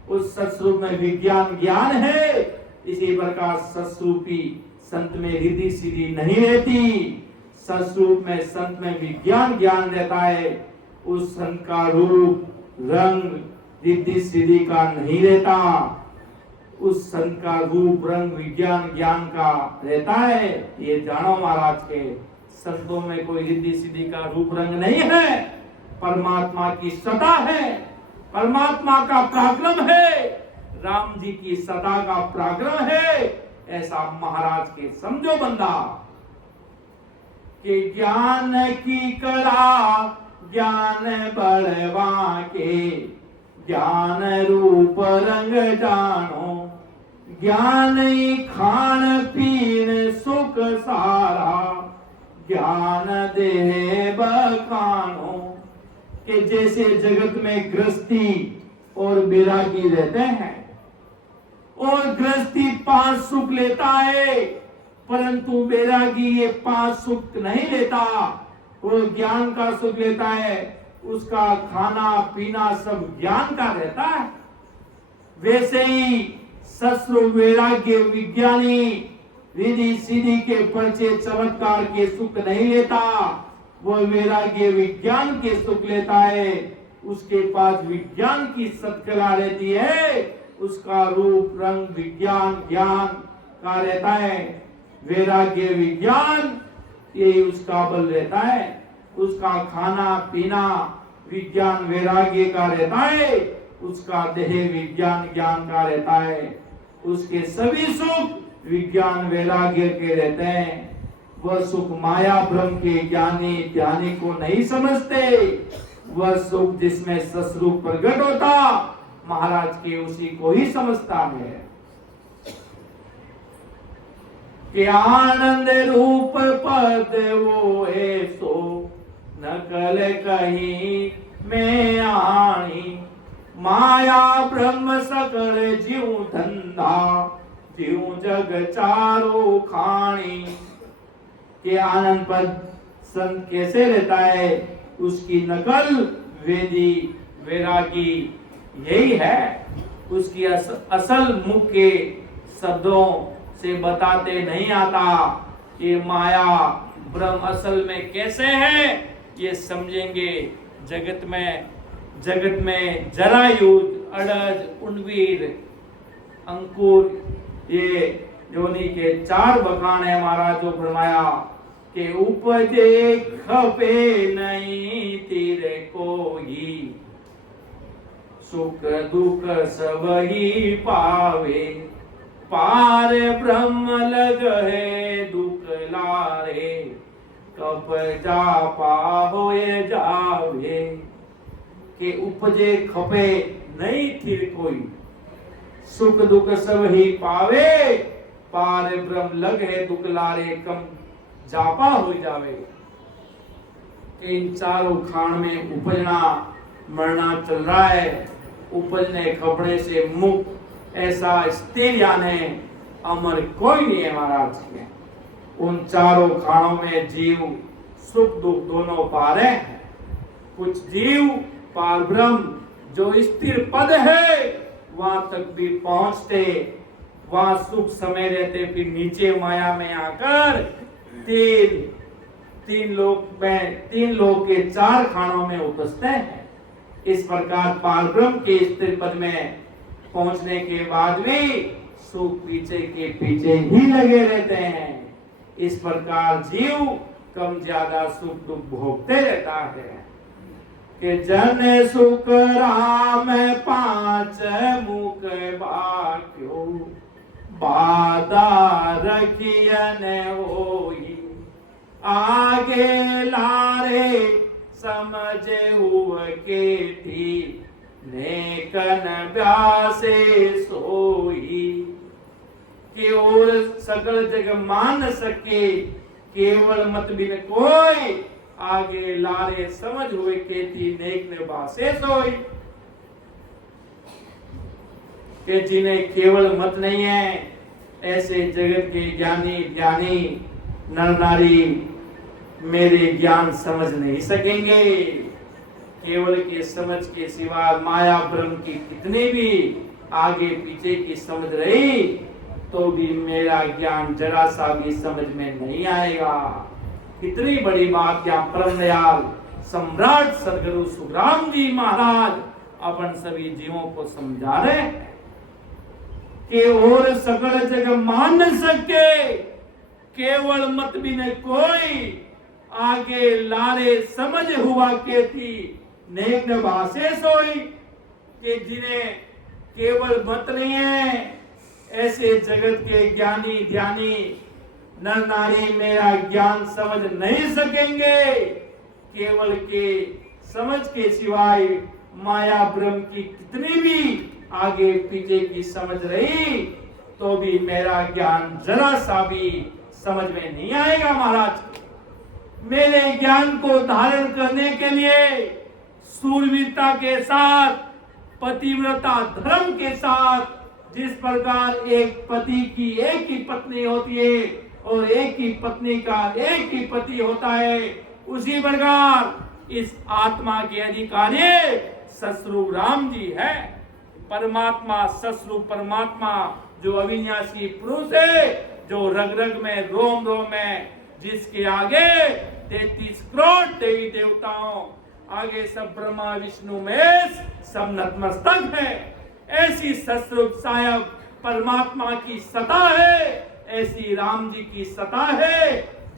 उस सस्वरूप में विज्ञान ज्ञान है। इसी प्रकार सस्वरूपी संत में रिद्धि सिद्धि नहीं रहती, सस्वरूप में संत में विज्ञान ज्ञान रहता है। उस संत का रूप रंग रिद्धि सिद्धि का नहीं रहता, उस संत का रूप रंग विज्ञान ज्ञान का रहता है। ये जानो महाराज के संतों में कोई रिद्धि सिद्धि का रूप रंग नहीं है, परमात्मा की सत्ता है, परमात्मा का पराक्रम है, राम जी की सत्ता का पराक्रम है। ऐसा महाराज के समझो बंदा कि ज्ञान की कला ज्ञान बड़वा के ज्ञान रूप रंग जानो। ज्ञान खान पीन सुख सारा ज्ञान दे बखानो। कि जैसे जगत में गृहस्थी और बैरागी रहते हैं और गृहस्थी 5 सुख लेता है, परंतु बैरागी ये 5 सुख नहीं लेता, वो ज्ञान का सुख लेता है। उसका खाना पीना सब ज्ञान का रहता है। वैसे ही सस्वरूप वैराग्य विज्ञानी रिद्धि सिद्धि के परिचय चमत्कार के सुख नहीं लेता, वो वैराग्य विज्ञान के सुख लेता है। उसके पास विज्ञान की सत्कला रहती है, उसका रूप रंग विज्ञान ज्ञान का रहता है। वैराग्य विज्ञान यही उसका बल रहता है, उसका खाना पीना विज्ञान वैराग्य का रहता है, उसका देह विज्ञान ज्ञान का रहता है। उसके सभी सुख विज्ञान वैराग्य के रहते हैं। वह सुख माया ब्रह्म के ज्ञानी ध्यानी को नहीं समझते। वह सुख जिसमें सस्वरूप प्रकट होता महाराज के उसी को ही समझता है। कि आनंद रूप पद वो ऐसो नकल कहीं में आनी। माया ब्रह्म सकल जीव धंधा जीव जग चारो खानी। के आनंद पद संत कैसे लेता है, उसकी नकल वेदी वैरागी यही है। उसकी असल मुख के शब्दों से बताते नहीं आता कि माया ब्रह्म असल में कैसे है। ये समझेंगे जगत में जरायुध अड़ज उन्वीर अंकुर ये योनि के 4 बखान है। महाराज जो फरमाया कि उपजे खपे नहीं तेरे कोई सुख दुख सब ही पावे। पार ब्रह्म लग है दुख लारे कब जा पाहो ये जावे। के उपजे खपे नहीं फिर कोई सुख दुख सब ही पावे। पार ब्रह्म लग है दुख लारे कम जापा हो जावे। इन चारों खान में उपजना मरना चल रहा है। उपजने खपने से मुक्त ऐसा स्थिर यानी अमर कोई नहीं है महाराज के। उन चारों खानों में जीव सुख दुख दोनों पा रहे हैं। कुछ जीव पार ब्रह्म जो स्थिर पद है वहां तक भी पहुंचते, वहां सुख समय रहते, फिर नीचे माया में आकर तीन लोग के 4 खानों में उपजते हैं। इस प्रकार पार ब्रह्म के स्थिर पद में पहुंचने के बाद भी सुख पीछे के पीछे ही लगे रहते हैं। इस प्रकार जीव कम ज्यादा सुख दुख भोगते रहता है कि जन सुख राम पांच मुख बाक्यो बाधा रखियन होई आगे लारे समझे हुए के थी नेकन व्यासे सोई कि और सकल जग मान सके केवल मत बिन कोई आगे लारे समझ हुए केती नेक ने बासे सोई कि जिन्हें केवल मत नहीं है ऐसे जगत के ज्ञानी ध्यानी नर नारी मेरे ज्ञान समझ नहीं सकेंगे। केवल के समझ के सिवा माया ब्रह्म की कितनी भी आगे पीछे की समझ रही तो भी मेरा ज्ञान जरा सा भी समझ में नहीं आएगा। कितनी बड़ी बात यहाँ परम दयाल सम्राट सदगुरु सुखराम जी महाराज अपन सभी जीवों को समझा रहे हैं कि और सकल जग मान सके केवल मत बिन कोई आगे लारे समझ हुआ के थी नेक भाषे सोई कि जिन्हें केवल मत नहीं है ऐसे जगत के ज्ञानी ध्यानी नर नारी मेरा ज्ञान समझ नहीं सकेंगे। केवल के समझ के सिवाय माया ब्रह्म की कितनी भी आगे पीछे की समझ रही तो भी मेरा ज्ञान जरा सा भी समझ में नहीं आएगा। महाराज मेरे ज्ञान को धारण करने के लिए सूरवीरता के साथ पतिव्रता धर्म के साथ जिस प्रकार एक पति की एक ही पत्नी होती है और एक ही पत्नी का एक ही पति होता है उसी प्रकार इस आत्मा के अधिकारी ससुर राम जी है। परमात्मा ससुर परमात्मा जो अविनाशी पुरुष है जो रग रग में रोम रोम में जिसके आगे 33 करोड़ देवी देवताओं आगे सब ब्रह्मा विष्णु महेश सब नतमस्तक है। ऐसी ससुर साहब परमात्मा की सत्ता है ऐसी राम जी की सत्ता है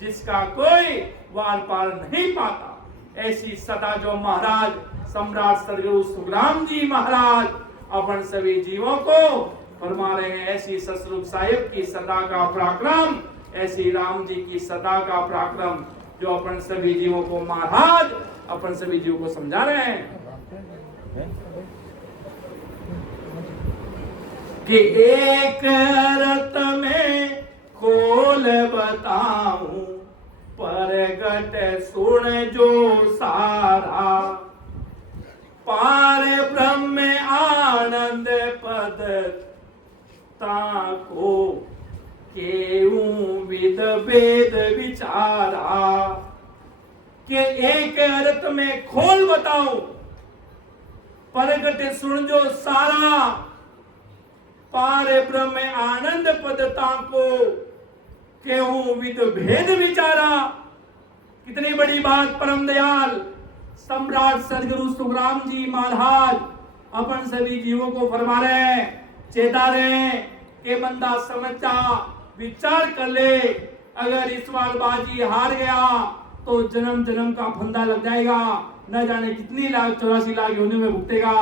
जिसका कोई वार पार नहीं पाता। ऐसी सत्ता जो महाराज सम्राट सदगुरु सुखराम जी महाराज अपन सभी जीवों को फरमा रहे हैं। ऐसी ससुर साहिब की सत्ता का पराक्रम ऐसी राम जी की सत्ता का पराक्रम जो अपन सभी जीवों को महाराज अपन सभी जीवों को समझा रहे हैं कि एक रत में खोल बताऊं परगट सुन जो सारा पार ब्रह्म आनंद पद ताको केऊं विद वेद विचारा के एक रत में खोल बताऊं परगट सुन जो सारा पार ब्रह्म आनंद पदता को केहू विद भेद विचारा। कितनी बड़ी बात परम दयाल सम्राट सदगुरु सुखराम जी महाराज अपन सभी जीवों को फरमा रहे हैं चेता रहे कि बंदा समझा विचार कर ले अगर इस बार बाजी हार गया तो जन्म जन्म का फंदा लग जाएगा न जाने कितनी लाख 84 लाख योनियों में भुगतेगा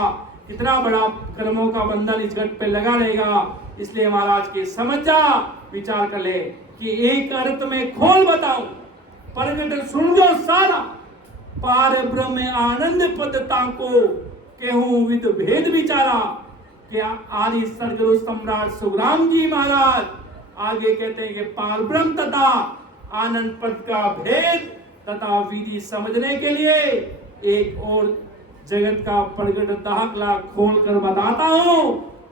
कितना बड़ा कर्मों का बंधन इस घट पे लगा रहेगा। इसलिए महाराज के समझ जा विचार कर ले कि एक अर्थ में खोल बताऊं परगट सुन जो सारा पार ब्रह्म आनंद पदता को केहू विद भेद विचारा। क्या आदि सदगुरु सम्राट सुखराम जी महाराज आगे कहते हैं कि पार ब्रह्म तथा आनंद पद का भेद तथा विधि समझने के लिए एक और जगत का प्रगट दाखला खोल कर बताता हूँ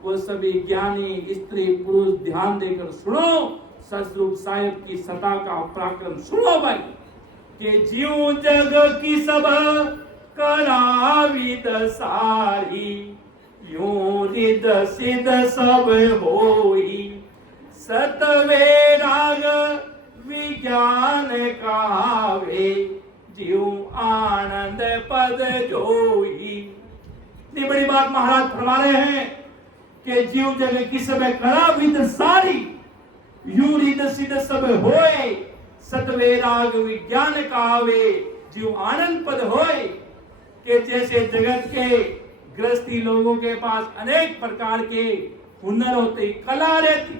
वो सभी ज्ञानी स्त्री पुरुष ध्यान देकर सुनो। ससुर साहिब की सत्ता का पराक्रम सुनो भाई कि जीव जग की सब कराविद सारी यूं रिद सिद सब होई सतवे राग विज्ञान कावे जीव आनंद पद जोई। इतनी बड़ी बात महाराज फरमा रहे हैं कि जीव जग की सब कला विद सारी यूं रिद सिद सब होए सतवेराग विज्ञान कहावे जीव आनंद पद होय। कि जैसे जगत के गृहस्थी लोगों के पास अनेक प्रकार के हुनर होते, कला रहती,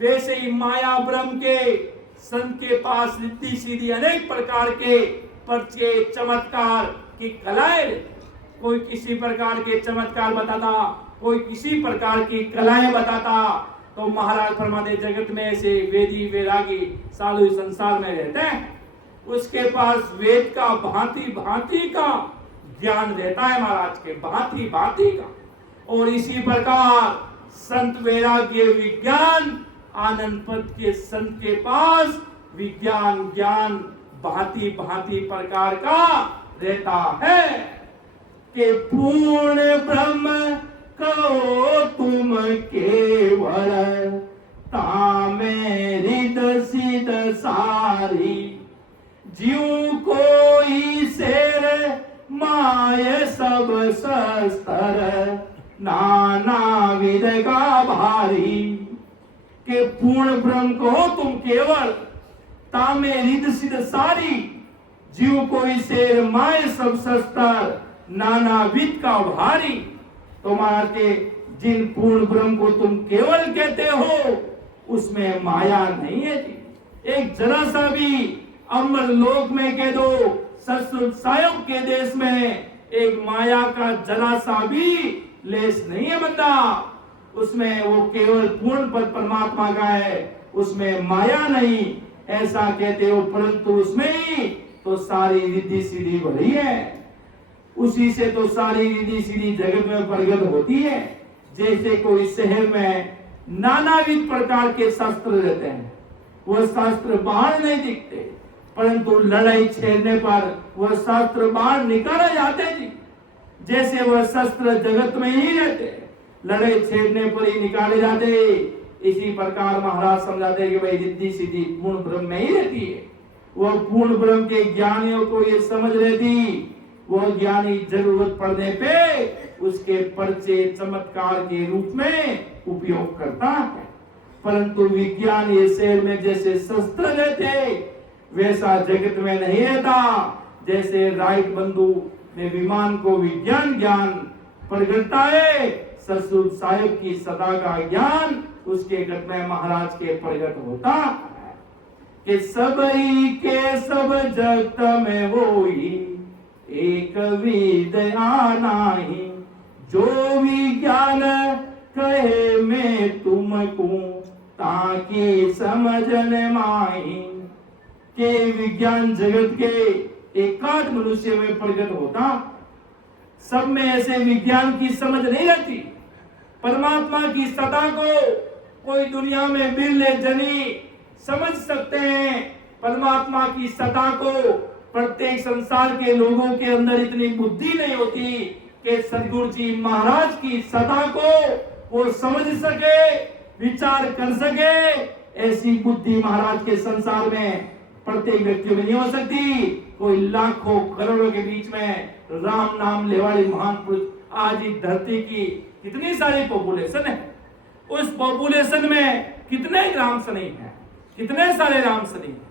वैसे ही माया ब्रह्म के संत के पास रिद्धि सीधी अनेक प्रकार के परिचय चमत्कार की कलाएं रहती। कोई किसी प्रकार के चमत्कार बताता, कोई किसी प्रकार की कलाएं बताता। तो महाराज फरमाते जगत में ऐसे वेदी वैरागी साधु संसार में रहते हैं, उसके पास वेद का भांति भांति का ज्ञान रहता है, महाराज के भांति भांति का। और इसी प्रकार संत वैराग्य विज्ञान आनंद पद के संत के पास विज्ञान ज्ञान भांति भांति प्रकार का रहता है। कि पूर्ण ब्रह्म कहो तुम केवल तामे रिद सिद सारी। जीव कोई शेर माय सब शस्त्र नाना विध का भारी। के पूर्ण ब्रह्म को तुम केवल तामे रिद सिद सारी। जीव कोई शेर माय सब शस्त्र नाना विध का भारी। तुम्हारे जिन पूर्ण ब्रह्म को तुम केवल कहते हो उसमें माया नहीं है जी। एक जरा सा भी अमर लोक में कह दो, ससुर सायोग के देश में एक माया का जरा सा भी लेस नहीं है बंदा। उसमें वो केवल पूर्ण पद परमात्मा का है, उसमें माया नहीं ऐसा कहते हो, परंतु उसमें ही तो सारी रिद्धि सीधी भरी है। उसी से तो सारी रिद्धि सीधी जगत में प्रगट होती है। जैसे कोई शहर में नानाविध प्रकार के शस्त्र रहते हैं, वह शस्त्र बाहर नहीं दिखते, परंतु लड़ाई छेड़ने पर वह शस्त्र बाहर निकाले जाते जी। जैसे वह शस्त्र जगत में ही रहते, लड़ाई छेड़ने पर ही निकाले जाते, इसी प्रकार महाराज समझाते हैं कि भाई रिद्धि सीधी पूर्ण ब्रह्म में ही रहती है। वह पूर्ण ब्रह्म के ज्ञानियों को ये समझ रहती, वह ज्ञानी जरूरत पड़ने पे उसके परिचय चमत्कार के रूप में उपयोग करता है। परंतु विज्ञान ये शहर में जैसे शस्त्र रहते वैसा जगत में नहीं रहता। जैसे राइट बंधु ने विमान को विज्ञान ज्ञान प्रगटता है, ससुर साहिब की सदा का ज्ञान उसके गत में महाराज के प्रगट होता है। कि सब ही के सब जगत में होई एक विद आनाही। जो विज्ञान कहे मैं तुमको ताकि समझन माही। के विज्ञान जगत के एकाध मनुष्य में प्रकट होता, सब में ऐसे विज्ञान की समझ नहीं रहती। परमात्मा की सत्ता को कोई दुनिया में बिरले जनी समझ सकते हैं। परमात्मा की सत्ता को प्रत्येक संसार के लोगों के अंदर इतनी बुद्धि नहीं होती कि सदगुरु जी महाराज की सत्ता को वो समझ सके, विचार कर सके। ऐसी बुद्धि महाराज के संसार में प्रत्येक व्यक्ति में नहीं हो सकती। कोई लाखों करोड़ों के बीच में राम नाम ले वाले महान पुरुष, आज इस धरती की कितनी सारी पॉपुलेशन है, उस पॉपुलेशन में कितने राम सनी हैं, कितने सारे राम सनी हैं।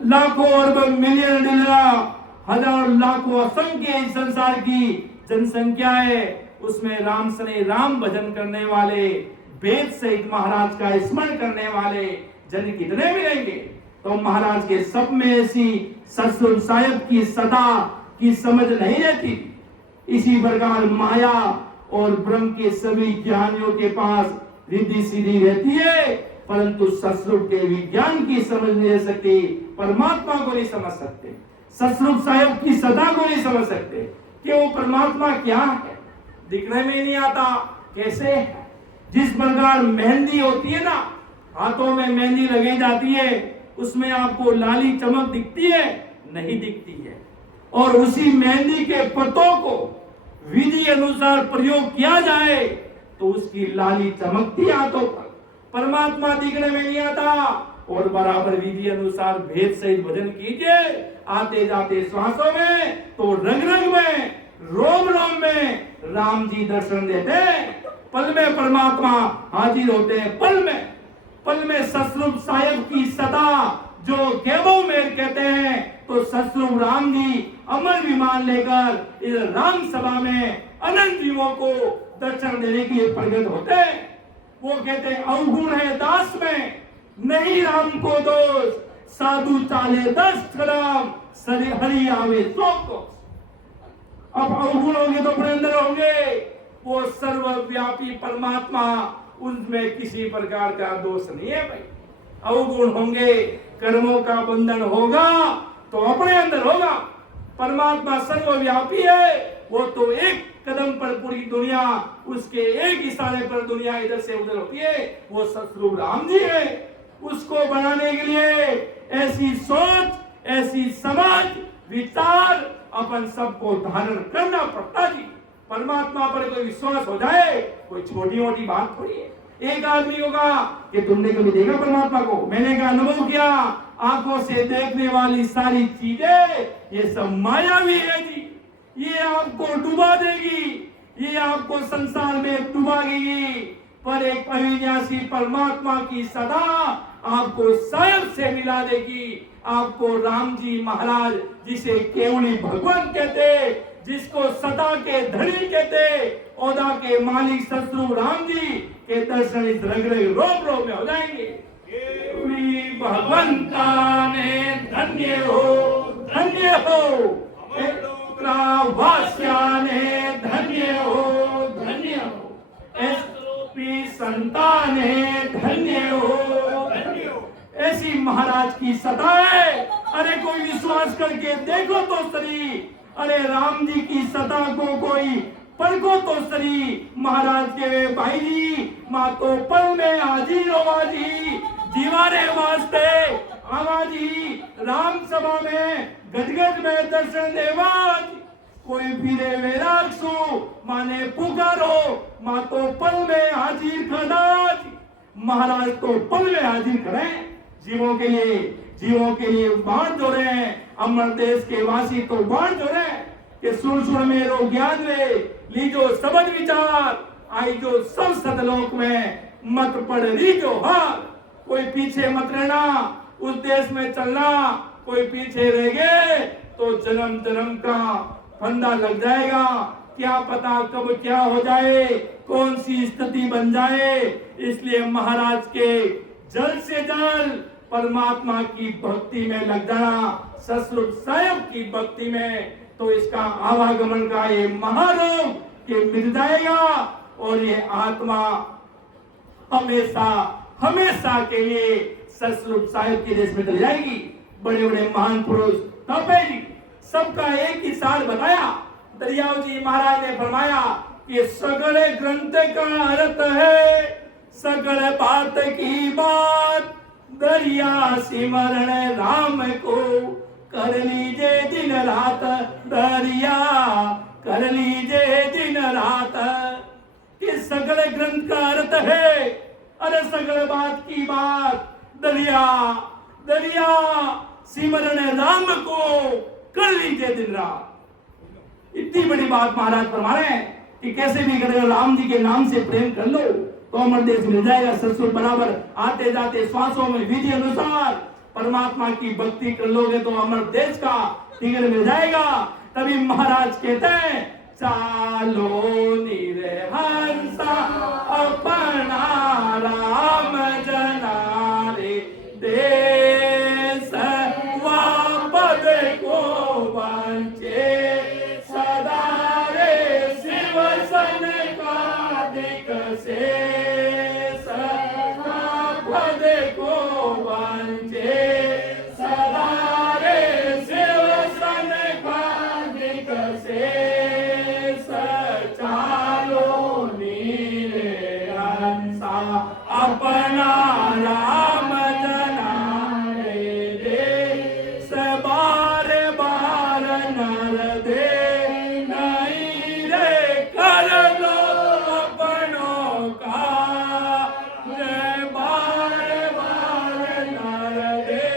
लाखों अरब मिलियन हजारों लाखों असंख्य संसार की जनसंख्या है, उसमें राम सने राम भजन करने वाले, वेद सहित महाराज का स्मरण करने वाले जन कितने मिलेंगे। तो महाराज के सब में ऐसी ससुर साहिब की सदा की समझ नहीं रहती। इसी प्रकार माया और ब्रह्म के सभी ज्ञानियों के पास रिद्धि सीधी रहती है, परंतु ससुर के विज्ञान की समझ नहीं रह सकती, परमात्मा को नहीं समझ सकते, ससुर साहिब की सदा को नहीं समझ सकते कि वो परमात्मा क्या है, दिखने में नहीं आता कैसे है। जिस प्रकार मेहंदी होती है ना, हाथों में मेहंदी लगाई जाती है, उसमें आपको लाली चमक दिखती है? नहीं दिखती है। और उसी मेहंदी के पत्तों को विधि अनुसार प्रयोग किया जाए तो उसकी लाली चमकती हाथों पर। परमात्मा दिखने में नहीं आता। और बराबर विधि अनुसार भेद सहित भजन कीजिए, आते जाते श्वासों में तो रग रग में रोम रोम में राम जी दर्शन देते। पल में परमात्मा हाजिर होते हैं, पल में ससुर साहिब की सदा जो केवो मेर कहते हैं, तो ससुर राम जी अमर विमान लेकर इस राम सभा में अनंत जीवों को दर्शन देने के लिए प्रकट होते हैं। वो कहते हैं अवगुण है दास में, नहीं राम को दोष, साधु चाले 10 कदम, सरे हरि आवे 100 कोस। अब अवगुण होंगे तो अपने अंदर होंगे, वो सर्वव्यापी परमात्मा, उनमें किसी प्रकार का दोष नहीं है भाई। अवगुण होंगे, कर्मों का बंधन होगा तो अपने अंदर होगा। परमात्मा सर्वव्यापी है, वो तो एक कदम पर पूरी दुनिया, उसके एक इशारे पर दुनिया इधर से उधर होती है। वो सतगुरु राम जी है। उसको बनाने के लिए ऐसी सोच, ऐसी समझ, विचार अपन सबको धारण करना पड़ता जी। परमात्मा पर कोई विश्वास हो जाए, कोई छोटी मोटी बात थोड़ी है। एक आदमी होगा कि तुमने कभी देखा परमात्मा को? मैंने कहा अनुभव किया, आंखों से देखने वाली सारी चीजें ये सब मायावी है जी। ये आपको डुबा देगी, ये आपको संसार में डुबा देगी, पर एक अविनाशी परमात्मा की सदा आपको सायब से मिला देगी। आपको राम जी महाराज, जिसे केवली भगवान कहते, जिसको सदा के धनी कहते, औदा के मालिक सतगुरु राम जी के दर्शन इस रग रग रोम रोम में हो जाएंगे। केवली भगवंता ने धन्य हो, धन्य हो। वास्या ने धन्य हो, धन्य हो। एसपी संताने धन्य हो, धन्य हो। ऐसी महाराज की सदा है। अरे कोई विश्वास करके देखो तो सही, अरे राम जी की सदा को कोई परखो तो सही। महाराज के भाई जी, माँ तो पल में हाजिर हो आजी, दीवारे वास्ते आवाजी, राम सभा में गदगद में दर्शन देवाज। कोई फिरे वैराग सो, माने पुकारो, माँ तो पल में हाजिर खड़ाज। महाराज तो पल में हाजिर खड़े जीवों के लिए, जीवों के लिए बाण जोड़े हैं। अमर देश के वासी तो बाण जोड़े कि सुन सुन मेरो ज्ञान में लीजो सबद विचार, आई जो सब सतलोक में मत पड़ रही जो हार। कोई पीछे मत रहना, उस देश में चलना। कोई पीछे रह गए तो जन्म जन्म का फंदा लग जाएगा। क्या पता कब क्या हो जाए, कौन सी स्थिति बन जाए। इसलिए महाराज के जल्द से जल्द परमात्मा की भक्ति में लग जाना, ससुर साहब की भक्ति में, तो इसका आवागमन का ये महारोग के मिट जाएगा। और ये आत्मा हमेशा हमेशा के लिए ससुर साहब के देश में चली जाएगी। बड़े बड़े महान पुरुष तपे जी, सबका एक ही सार बताया। दरियाव जी महाराज ने फरमाया कि सगले ग्रंथ का अर्थ है, सगल बात की बात, दरिया सिमरण राम को कर लीजिए दिन रात, दरिया कर लीजिए दिन रात। कि सगल ग्रंथ का अर्थ है, अरे सगल बात की बात, दरिया दरिया सिमरण राम को कर लीजिए दिन रात। इतनी बड़ी बात महाराज फरमा रहे हैं कि कैसे भी अगर राम जी के नाम से प्रेम कर लो तो अमर देश मिल जाएगा। ससुर बराबर आते जाते श्वासों में विधि अनुसार परमात्मा की भक्ति कर लोगे तो अमर देश का टिकट मिल जाएगा। तभी महाराज कहते हैं, चालो निरहंसा अपना राम जनारे देश वापद को वंचे, सदा रे शिव सन का दिक से, वापद को वंचे, सदा रे शिव सन का दिक से, चालो निरहंसा अपना राम जनारे देश, बार बार नर दे नहीं रे कर लो अपनों का, बार बार नर दे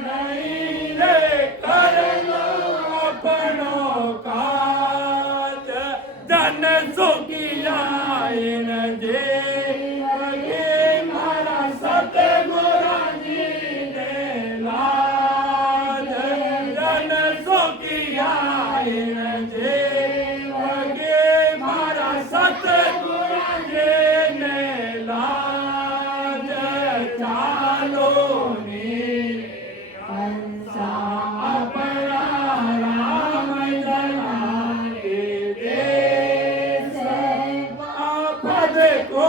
नहीं रे कर लो अपनों का, धन सुखी लाइन जे मारा सतगुरु जी ने ला નારાયણ જેવગે મારા સતગુરુ જેને લાજ ચાલો ને હંસા આપણા રામ જનારે દેશ પદ કો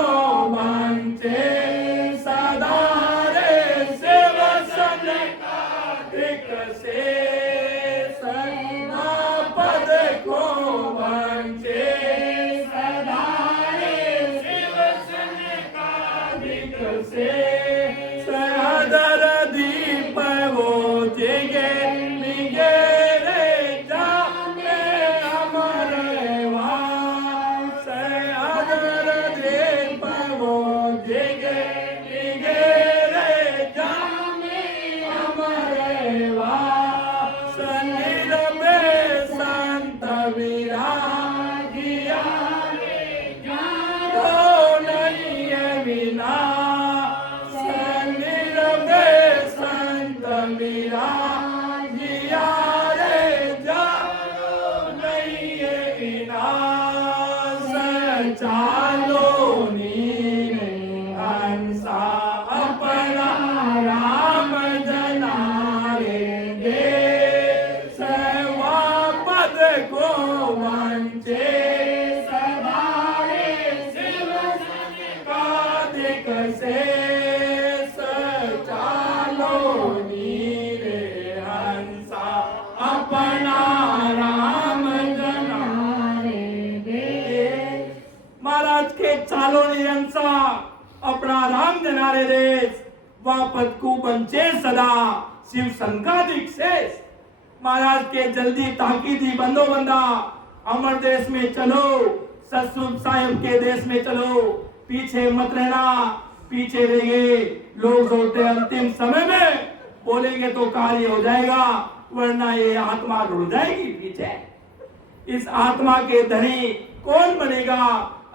વંચે સદા રે શિવ સંકાદિક से पद को वंचे सदा रे शिव संकादिक से सहदर दीप वो जिगे निगे रे जाने अमर वास सहदर दीप वो जिगे निगे रे जाने अमर वास नीरवे संत विरागिया जानो नहीं विना नीरवे संत विरागिया रे जानो नहीं विना चालो नीरे हंसा अपना राम जनारे दे सेवा पद को वंचे सदा रे शिव संकादिक से चालो नीरे हंसा अपना राम जनारे दे महाराज के चालो निरंसा अपना राम जनारे देश वापत को बंचे सदा शिव संकादिक शेष महाराज के जल्दी ताकीदी बंदो बंदा अमर देश में चलो सतस्वरूप साहिब के देश में चलो पीछे मत रहना पीछे रह गए लोग सोचते अंतिम समय में बोलेंगे तो कार्य हो जाएगा वरना ये आत्मा रुड़ जाएगी पीछे इस आत्मा के धनी कौन बनेगा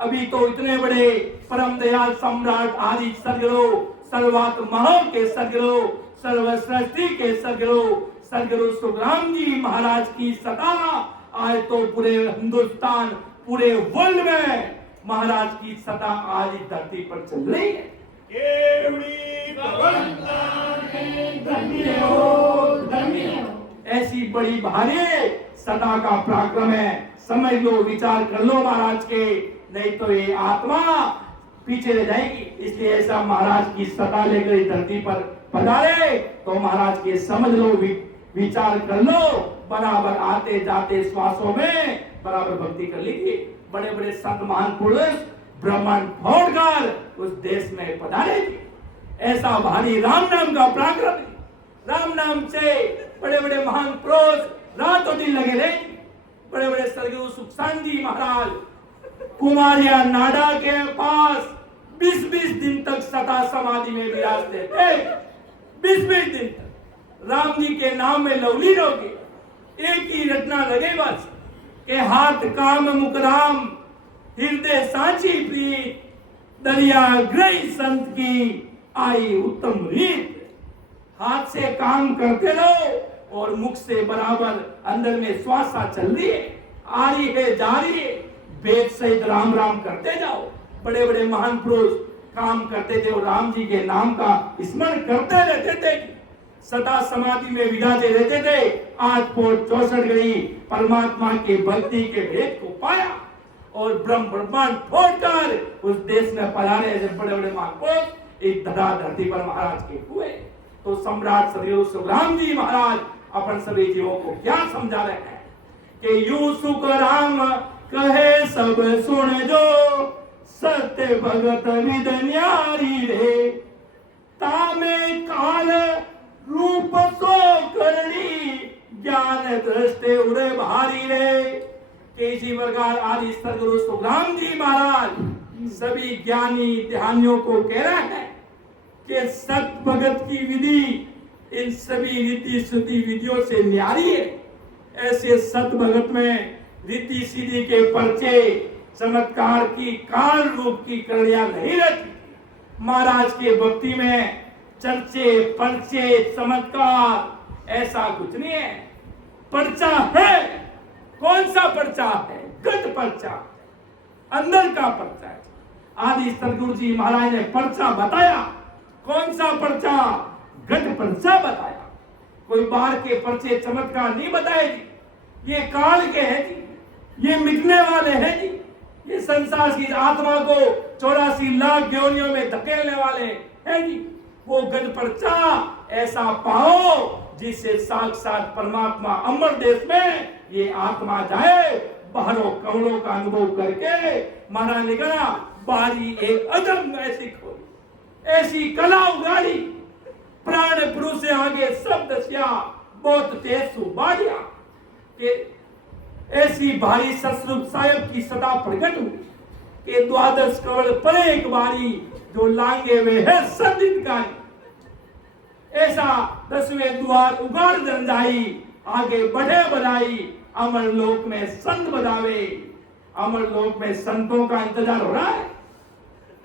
अभी तो इतने बड़े परम दयाल सम्राट आदि सदगुरु सर्वात्माओं के सदगुरु सर्वश्रेष्ठी के सदगुरु सुखराम जी महाराज की सदा आज तो पूरे हिंदुस्तान पूरे वर्ल्ड में महाराज की सदा आज इस धरती पर चल रही है केवड़ी भगवंता ने धन्य हो धन्य हो। ऐसी बड़ी भारी सदा का पराक्रम है समझ लो विचार कर लो महाराज के नहीं तो ये आत्मा पीछे रह जाएगी इसलिए ऐसा महाराज की सदा लेकर इस धरती पर पधारे तो महाराज के समझ लो विचार कर लो बराबर आते जाते श्वासों में बराबर भक्ति कर लीजिए बड़े बड़े संत महान पुरुष ब्रह्मांड फोड़कर उस देश में पधारे थे ऐसा भारी राम नाम का पराक्रम राम नाम से बड़े बड़े महान पुरुष रातों दिन लगे रहे बड़े बड़े सदगुरु सुखसान जी महाराज कुमारिया नाडा के पास 20-20 दिन तक सदा समाधि में विराजते थे 20-20 दिन तक राम जी के नाम में लवलीन हो गए एक ही रटना लगे बस के हाथ काम मुकराम हृदय सांची प्रीत दरिया ग्रही संत की आई उत्तम रीत हाथ से काम करते रहो और मुख से बराबर अंदर में श्वासा चल रही है आ रही है जा रही है वेद सहित राम राम करते जाओ बड़े बड़े महान पुरुष काम करते थे और राम जी के नाम का स्मरण करते रहते थे सदा समाधि में विराजे रहते थे आज पोट 64 घड़ी परमात्मा के भक्ति के भेद को पाया और ब्रह्म ब्रह्मांड फोड़कर उस देश में पधारे ऐसे बड़े बड़े महापुरुष एक धरा धरती पर महाराज के हुए तो सम्राट सदगुरु सुखराम जी महाराज अपन सभी जीवों को क्या समझा रहे हैं कि यूं सुख राम कहे सब सुन जो सत्य भगत विद न्यारी रे तामे काल रूप सो करनी ज्ञान दृष्टि उरे भारी रे केसी प्रकार आदि सदगुरु सुखराम जी महाराज सभी ज्ञानी ध्यानियों को कह रहे हैं कि सत भगत की विधि इन सभी रीति शुद्धि विधियों से न्यारी है ऐसे सत भगत में रीति सीधी के पर्चे चमत्कार की काल रूप की कड़ियां नहीं रहती महाराज के भक्ति में चर्चे पर्चे चमत्कार ऐसा कुछ नहीं है पर्चा है सा पर्चा है? गट पर्चा, अंदर का पर्चा है। आदि सदगुरु जी महाराज ने पर्चा बताया। कौन सा पर्चा? गट पर्चा बताया। कोई बाहर के पर्चे चमत्कार नहीं बताए जी। ये काल के हैं जी, ये मिटने वाले हैं जी, ये संसार की आत्मा को 84 लाख योनियों में धकेलने वाले हैं जी। वो गट पर्चा ऐसा पाओ जिससे साक्षात परमात्मा अमर देश में ये आत्मा जाए, बाहरों कवड़ों का अनुभव करके। महाराज ने कहा बारी एक अदम ऐसी खोली, ऐसी कला उगाड़ी, प्राण पुरुष से आगे शब्द सिया बहुत तेज सुबाड़िया कि ऐसी भारी ससरूप साहेब की सदा प्रकट हुई कि द्वादश कवल पर एक बारी जो लांगे वे है संदिग्धकारी। ऐसा 10वें द्वार उगाड़ दंडाई, आगे बढ़े बढ़ाई, अमर लोक में संत बधावे। अमर लोक में संतों का इंतजार हो रहा है।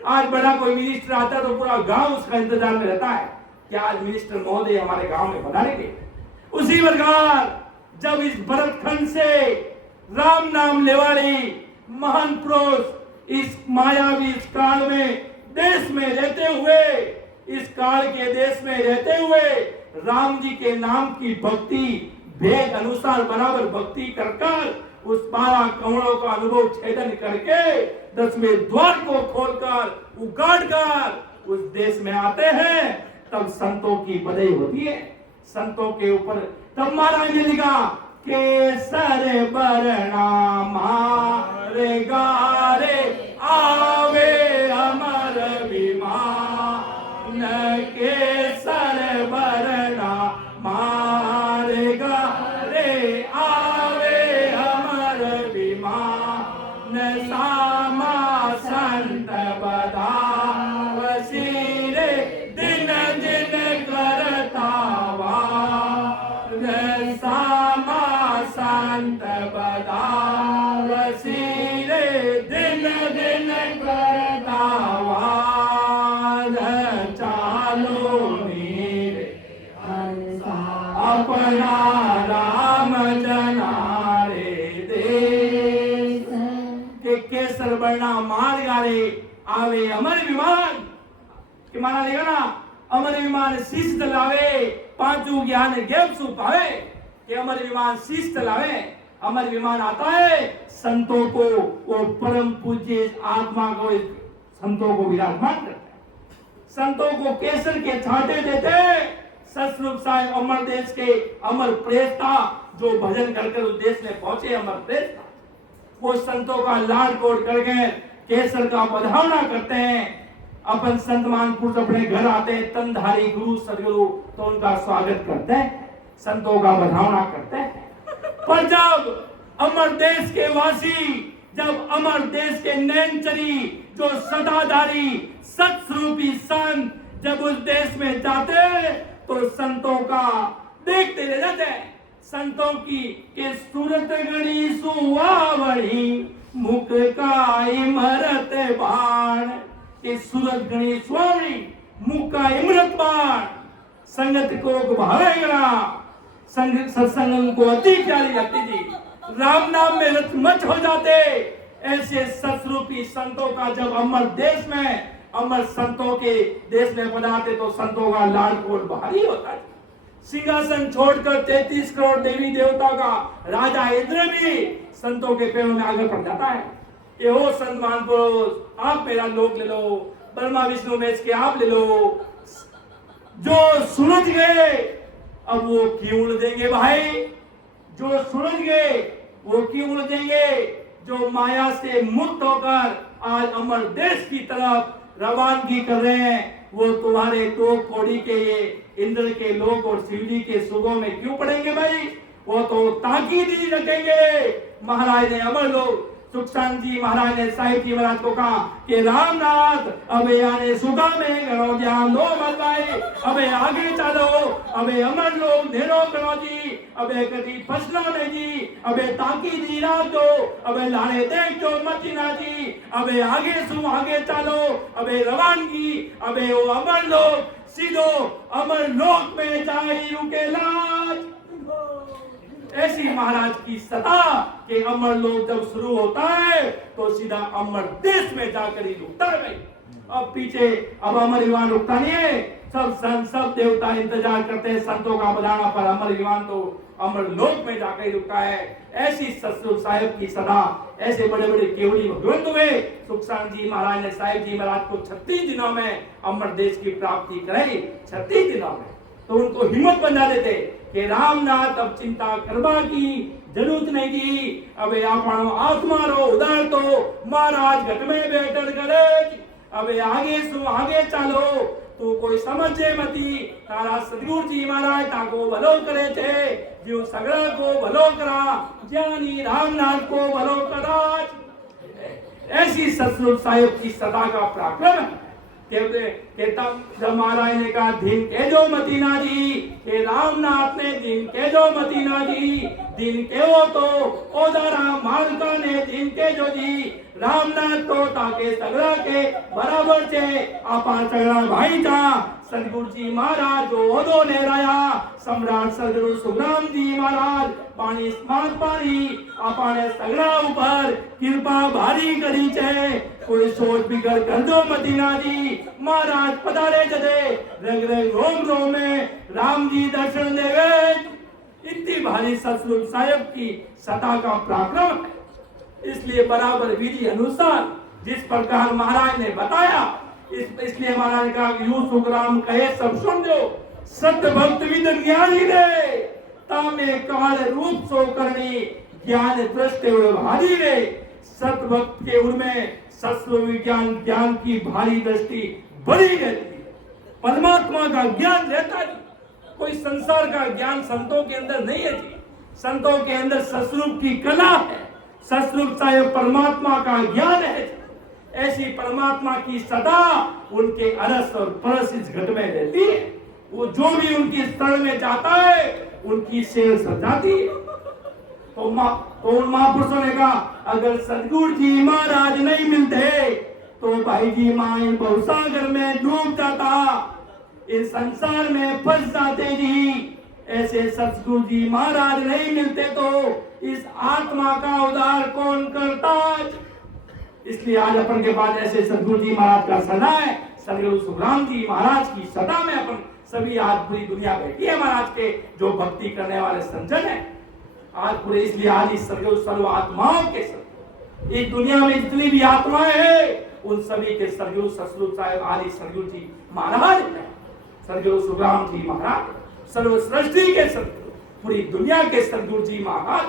आज बड़ा कोई मिनिस्टर आता है तो पूरा गांव उसका इंतजार में रहता है कि आज मिनिस्टर महोदय हमारे गांव में पधारेंगे। उसी प्रकार जब इस भरतखंड से राम नाम लेवाड़ी महान पुरुष इस मायावी इस काल में देश में रहते हुए, इस काल के देश में रहते हुए राम जी के नाम की भक्ति भेद अनुसार बराबर भक्ति कर उस 12 कमलों का अनुभव छेदन करके 10वें द्वार को खोलकर उगाड़ कर उस देश में आते हैं, तब संतों की बधाई होती है। संतों के ऊपर तब महाराज ने लिखा केसर बरना मारे गारे आवे अमर विमान, केसर बरना मारे गारे आवे अमर विमान, सामा संत बदा वसीरे दिन दिन करता सामा संत बदा वसीरे दिन दिन करता चालो मेरे अपना राम जनारे देश के केसर बरना मार गारे आवे अमर विमान कि माना लेगा ना अमर विमान शीश तलावे पांचों ज्ञान गेम सुपावे कि अमर विमान शीश तलावे। अमर विमान आता है संतों को, वो परम पूज्य आत्मा को, संतों को विराजमान करता है। संतों को केसर के छांटे देते। सतरूप साहेब अमर देश के अमर प्रेता जो भजन करके उस देश में पहुंचे, अमर प्रेता वो संतों का लाड कोड करके केसर का बधावना करते हैं। अपन संत महापुरुष अपने घर आते हैं, तनधारी गुरु सदगुरु तो उनका स्वागत करते हैं, संतों का बधावना करते हैं। पर जब अमर देश के वासी, जब अमर देश के नैनचरी जो सदाधारी सत्स्वरूपी संत जब उस देश में जाते तो संतों का देखते रह जाते हैं। संतों की के सूरत गणी सुवावड़ी मुख का इमरत बाण, के सूरत गणी सुवावड़ी मुख का इमरत बाण, संगत को भावेगा सत्संग को अति प्यारी लगती थी। राम नाम में रचमच हो जाते। ऐसे सत्स्वरूपी संतों का जब अमर देश में, अमर संतों के देश में पधारते तो संतों का लाडकोट भारी होता है। सिंहासन छोड़कर 33 करोड़ देवी देवता का राजा इंद्र भी संतों के पैरों में आगे पड़ जाता है। ये हो संत महापुरुष, आप मेरा लोक ले लो, ब्रह्मा विष्णु महेश के आप ले लो। जो सुलझ गए अब वो क्यों उलझेंगे भाई? जो सुलझ गए वो क्यों उलझेंगे? जो माया से मुक्त होकर आज अमर देश की तरफ रवानगी कर रहे हैं, वो तुम्हारे 2 कौड़ी के ये इंद्र के लोक और शिव जी के सुगों में क्यों पड़ेंगे भाई? वो तो ताकीद ही रखेंगे। महाराज ने अमर लोग सुखशांत जी महाराज ने साहिब जी महाराज को कहा कि रामनाथ अबे आने सुगा में करो ध्यान दो मत भाई, अबे आगे चलो, अबे अमर लोग धेरो करो जी, अबे कभी फसलो ने जी, अबे ताकीद ही रात दो, अबे लाने देख दो मचीना जी, अबे आगे सु आगे चलो, अबे रवानगी, अबे वो अमर लोग सीधो अमर लोक में जाए रुके लाज। ऐसी महाराज की सता कि अमर लोक जब शुरू होता है तो सीधा अमर देश में जाकर ही रुकता है भाई। अब पीछे अब अमर युवान रुकता नहीं है, सब संत सब देवता इंतजार करते हैं संतों का बजाना, पर अमर युवान तो अमर लोक में जाकर ही रुकता है। ऐसी सतगुरु साहिब की सदा, ऐसे बड़े बड़े केवड़ी भगवंत हुए। सुखसान जी महाराज ने साहिब जी महाराज को 36 दिनों में अमर देश की प्राप्ति कराई, 36 दिनों में। तो उनको हिम्मत बना देते कि रामनाथ अब चिंता करवा की जरूरत नहीं थी, अब आपण आत्मा रो उदार तो महाराज घट में बैठर करे, अब आगे सु आगे चालो, तू कोई समझे मती, तारा सदगुरु जी महाराज ताको भलो करे थे, जो सगड़ा को भलो करा, ज्ञानी रामनाथ को भलो करा। ऐसी सतगुरु साहिब की सदा का पराक्रम है। जब महाराज ने कहा दिन के जो मतीना जी, के रामनाथ ने दिन के जो मतीना जी, दिन के वो तो ओदारा मालका ने दिन के जो जी, रामनाथ तो ताके सगड़ा के बराबर छे, आपा सगड़ा भाई था। सदगुरु जी महाराज जो ओदो लहराया, सम्राट सदगुरु सुखराम जी महाराज पानी स्मार्ट पानी आपने सगड़ा ऊपर कृपा भारी करी छे, कोई सोच बिगड़ कर दो मदीना जी। महाराज पधारे जदे रग रग रोम रोम में राम जी दर्शन देवे। इतनी भारी सतगुरु साहिब की सता का पराक्रम है। इसलिए बराबर विधि अनुसार जिस प्रकार महाराज ने बताया, इसलिए महाराज ने कहा यूं सुखराम कहे सब समझो, सत्य भक्त विद ज्ञानी रे, तामे काल रूप सो करनी, ज्ञान दृष्टि भारी रे। सत्य भक्त के उनमें सत्य विज्ञान ज्ञान की भारी दृष्टि बड़ी रहती है। परमात्मा का ज्ञान रहता है, कोई संसार का ज्ञान संतों के अंदर नहीं है जी। संतों के अंदर सस्वरूप की कला है, सस्वरूप साहिब परमात्मा का ज्ञान है। ऐसी परमात्मा की सदा उनके अरस और परस इस घट में रहती है। वो जो भी उनकी शरण में जाता है उनकी सेल सजाती है। तो उन महापुरुषों ने कहा अगर सदगुरु जी महाराज नहीं मिलते तो भाई जी मां इन भवसागर में डूब जाता, इस संसार में फंस जाते जी। ऐसे सदगुरु जी महाराज नहीं मिलते तो इस आत्मा का उद्धार कौन करता। इसलिए आज अपन के पास ऐसे सदगुरु जी महाराज का सदा है। सदगुरु सुखराम जी महाराज की सदा में अपन सभी आज पूरी दुनिया बैठी है महाराज के जो भक्ति करने वाले संजन है आज पूरे। इसलिए आज इस सदगुरु सर्व आत्माओं के साथ इस दुनिया में जितनी भी आत्माएं हैं उन सभी के सदगुरु सतगुरु साहिब आदि सदगुरु जी महाराज है। सदगुरु सुखराम जी महाराज सर्व सृष्टि के सदगुरु, पूरी दुनिया के सदगुरु जी महाराज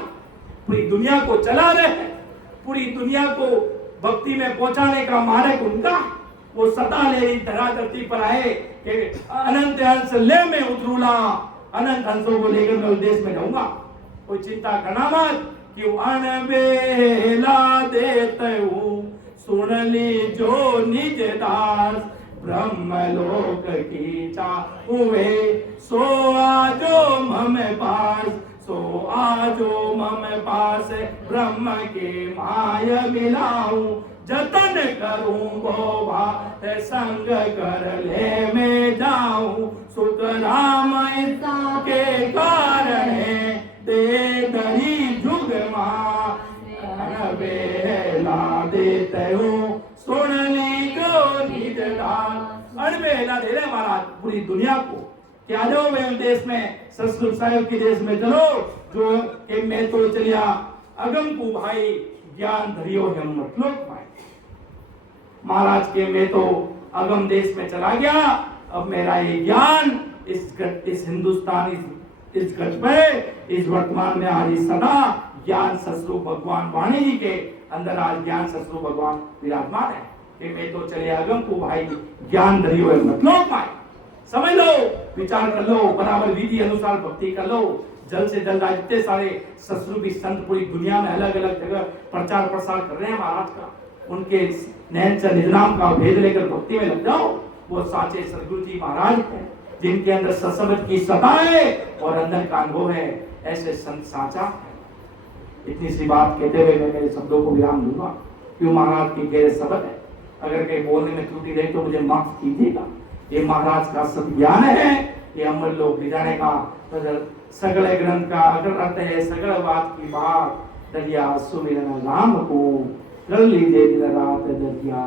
पूरी दुनिया को चला रहे हैं। पूरी दुनिया को भक्ति में पहुंचाने का मार्ग उनका। वो सदा ले धरा धरती पर आए कि अनंत हंस ले में उतरूला, अनंत हंसों को लेकर मैं देश में जाऊंगा। कोई चिंता करना मत, क्यों अनबेला देते हूँ सुन ली जो निज दास, ब्रह्मलोक की चाहुए सो आजो मम पास, सो आजो मम पास ब्रह्म के माय मिलाऊं, जतन करूं वो बात संग कर ले मैं जाऊं, सुख राम के कारण दे दरी जुग मां, अनबेला देते हूँ सुन ली जो निज दास। अनबेला दे रहे महाराज पूरी दुनिया को, क्या जो मैं देश में सतगुरु साहिब के देश में चलो जो कि मैं तो चलिया अगम को भाई ज्ञान धरियो हिम्मत लोग पाए। महाराज के मैं तो अगम देश में चला गया, अब मेरा ये ज्ञान इस हिंदुस्तान इस घट पे इस वर्तमान में आज सदा ज्ञान सस्वरूप भगवान वाणी जी के अंदर आज ज्ञान सस्वरूप भगवान विराजमान है कि मैं तो चले अगम को भाई ज्ञान धरियो हिम्मत लोग पाए। समझ लो, विचार कर लो, बराबर विधि अनुसार भक्ति कर लो। जल्द से जल्द आज इतने सारे सस्वरूपी संत पूरी दुनिया में अलग अलग जगह प्रचार प्रसार कर रहे हैं महाराज का, उनके नैन से निजनाम का भेद लेकर भक्ति में लग जाओ। वो साचे सदगुरु जी महाराज हैं जिनके अंदर सत्संग की सता है और अंदर का अनुभव है, ऐसे संत साचा। इतनी सी बात कहते हुए मैं मेरे शब्दों को विराम दूंगा, क्यों महाराज की गहरे शब्द है। अगर कहीं बोलने में त्रुटि रही तो मुझे माफ कीजिएगा। ये महाराज का सत ज्ञान है, ये अमर लोग ले जाने का सगले ग्रंथ का अगर अर्थ है सगल बात की बात दरिया सुमिरन राम को कर लीजिए दिन रात दरिया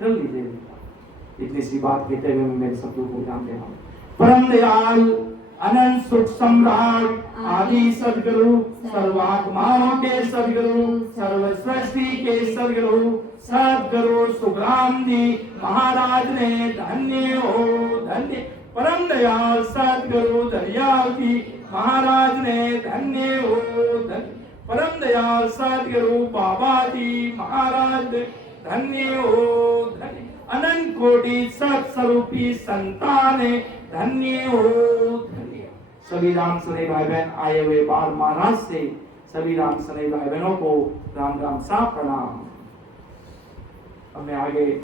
कर लीजिए। इतनी सी बात कहते हुए मैं मेरे शब्दों को विराम दे रहा हूं। परम दयाल अनंत सुख सम्राट आदि सदगुरु सर्वात्माओं के सदगुरु सर्व सृष्टि के सदगुरु सदगुरु सुखराम जी महाराज ने धन्य हो धन्य। परम दयाल सदगुरु दरियाल जी महाराज ने धन्य हो धन्य। परम दयाल सदगुरु बाबा जी महाराज धन्य हो धन्य। अनंत कोटि सत्स्वरूपी संतान धन्य हो धन्य। सभी राम सने भाई बहन आए हुए बार महाराज से सभी राम सने भाई बहनों को राम राम सा प्रणाम। अब मैं आगे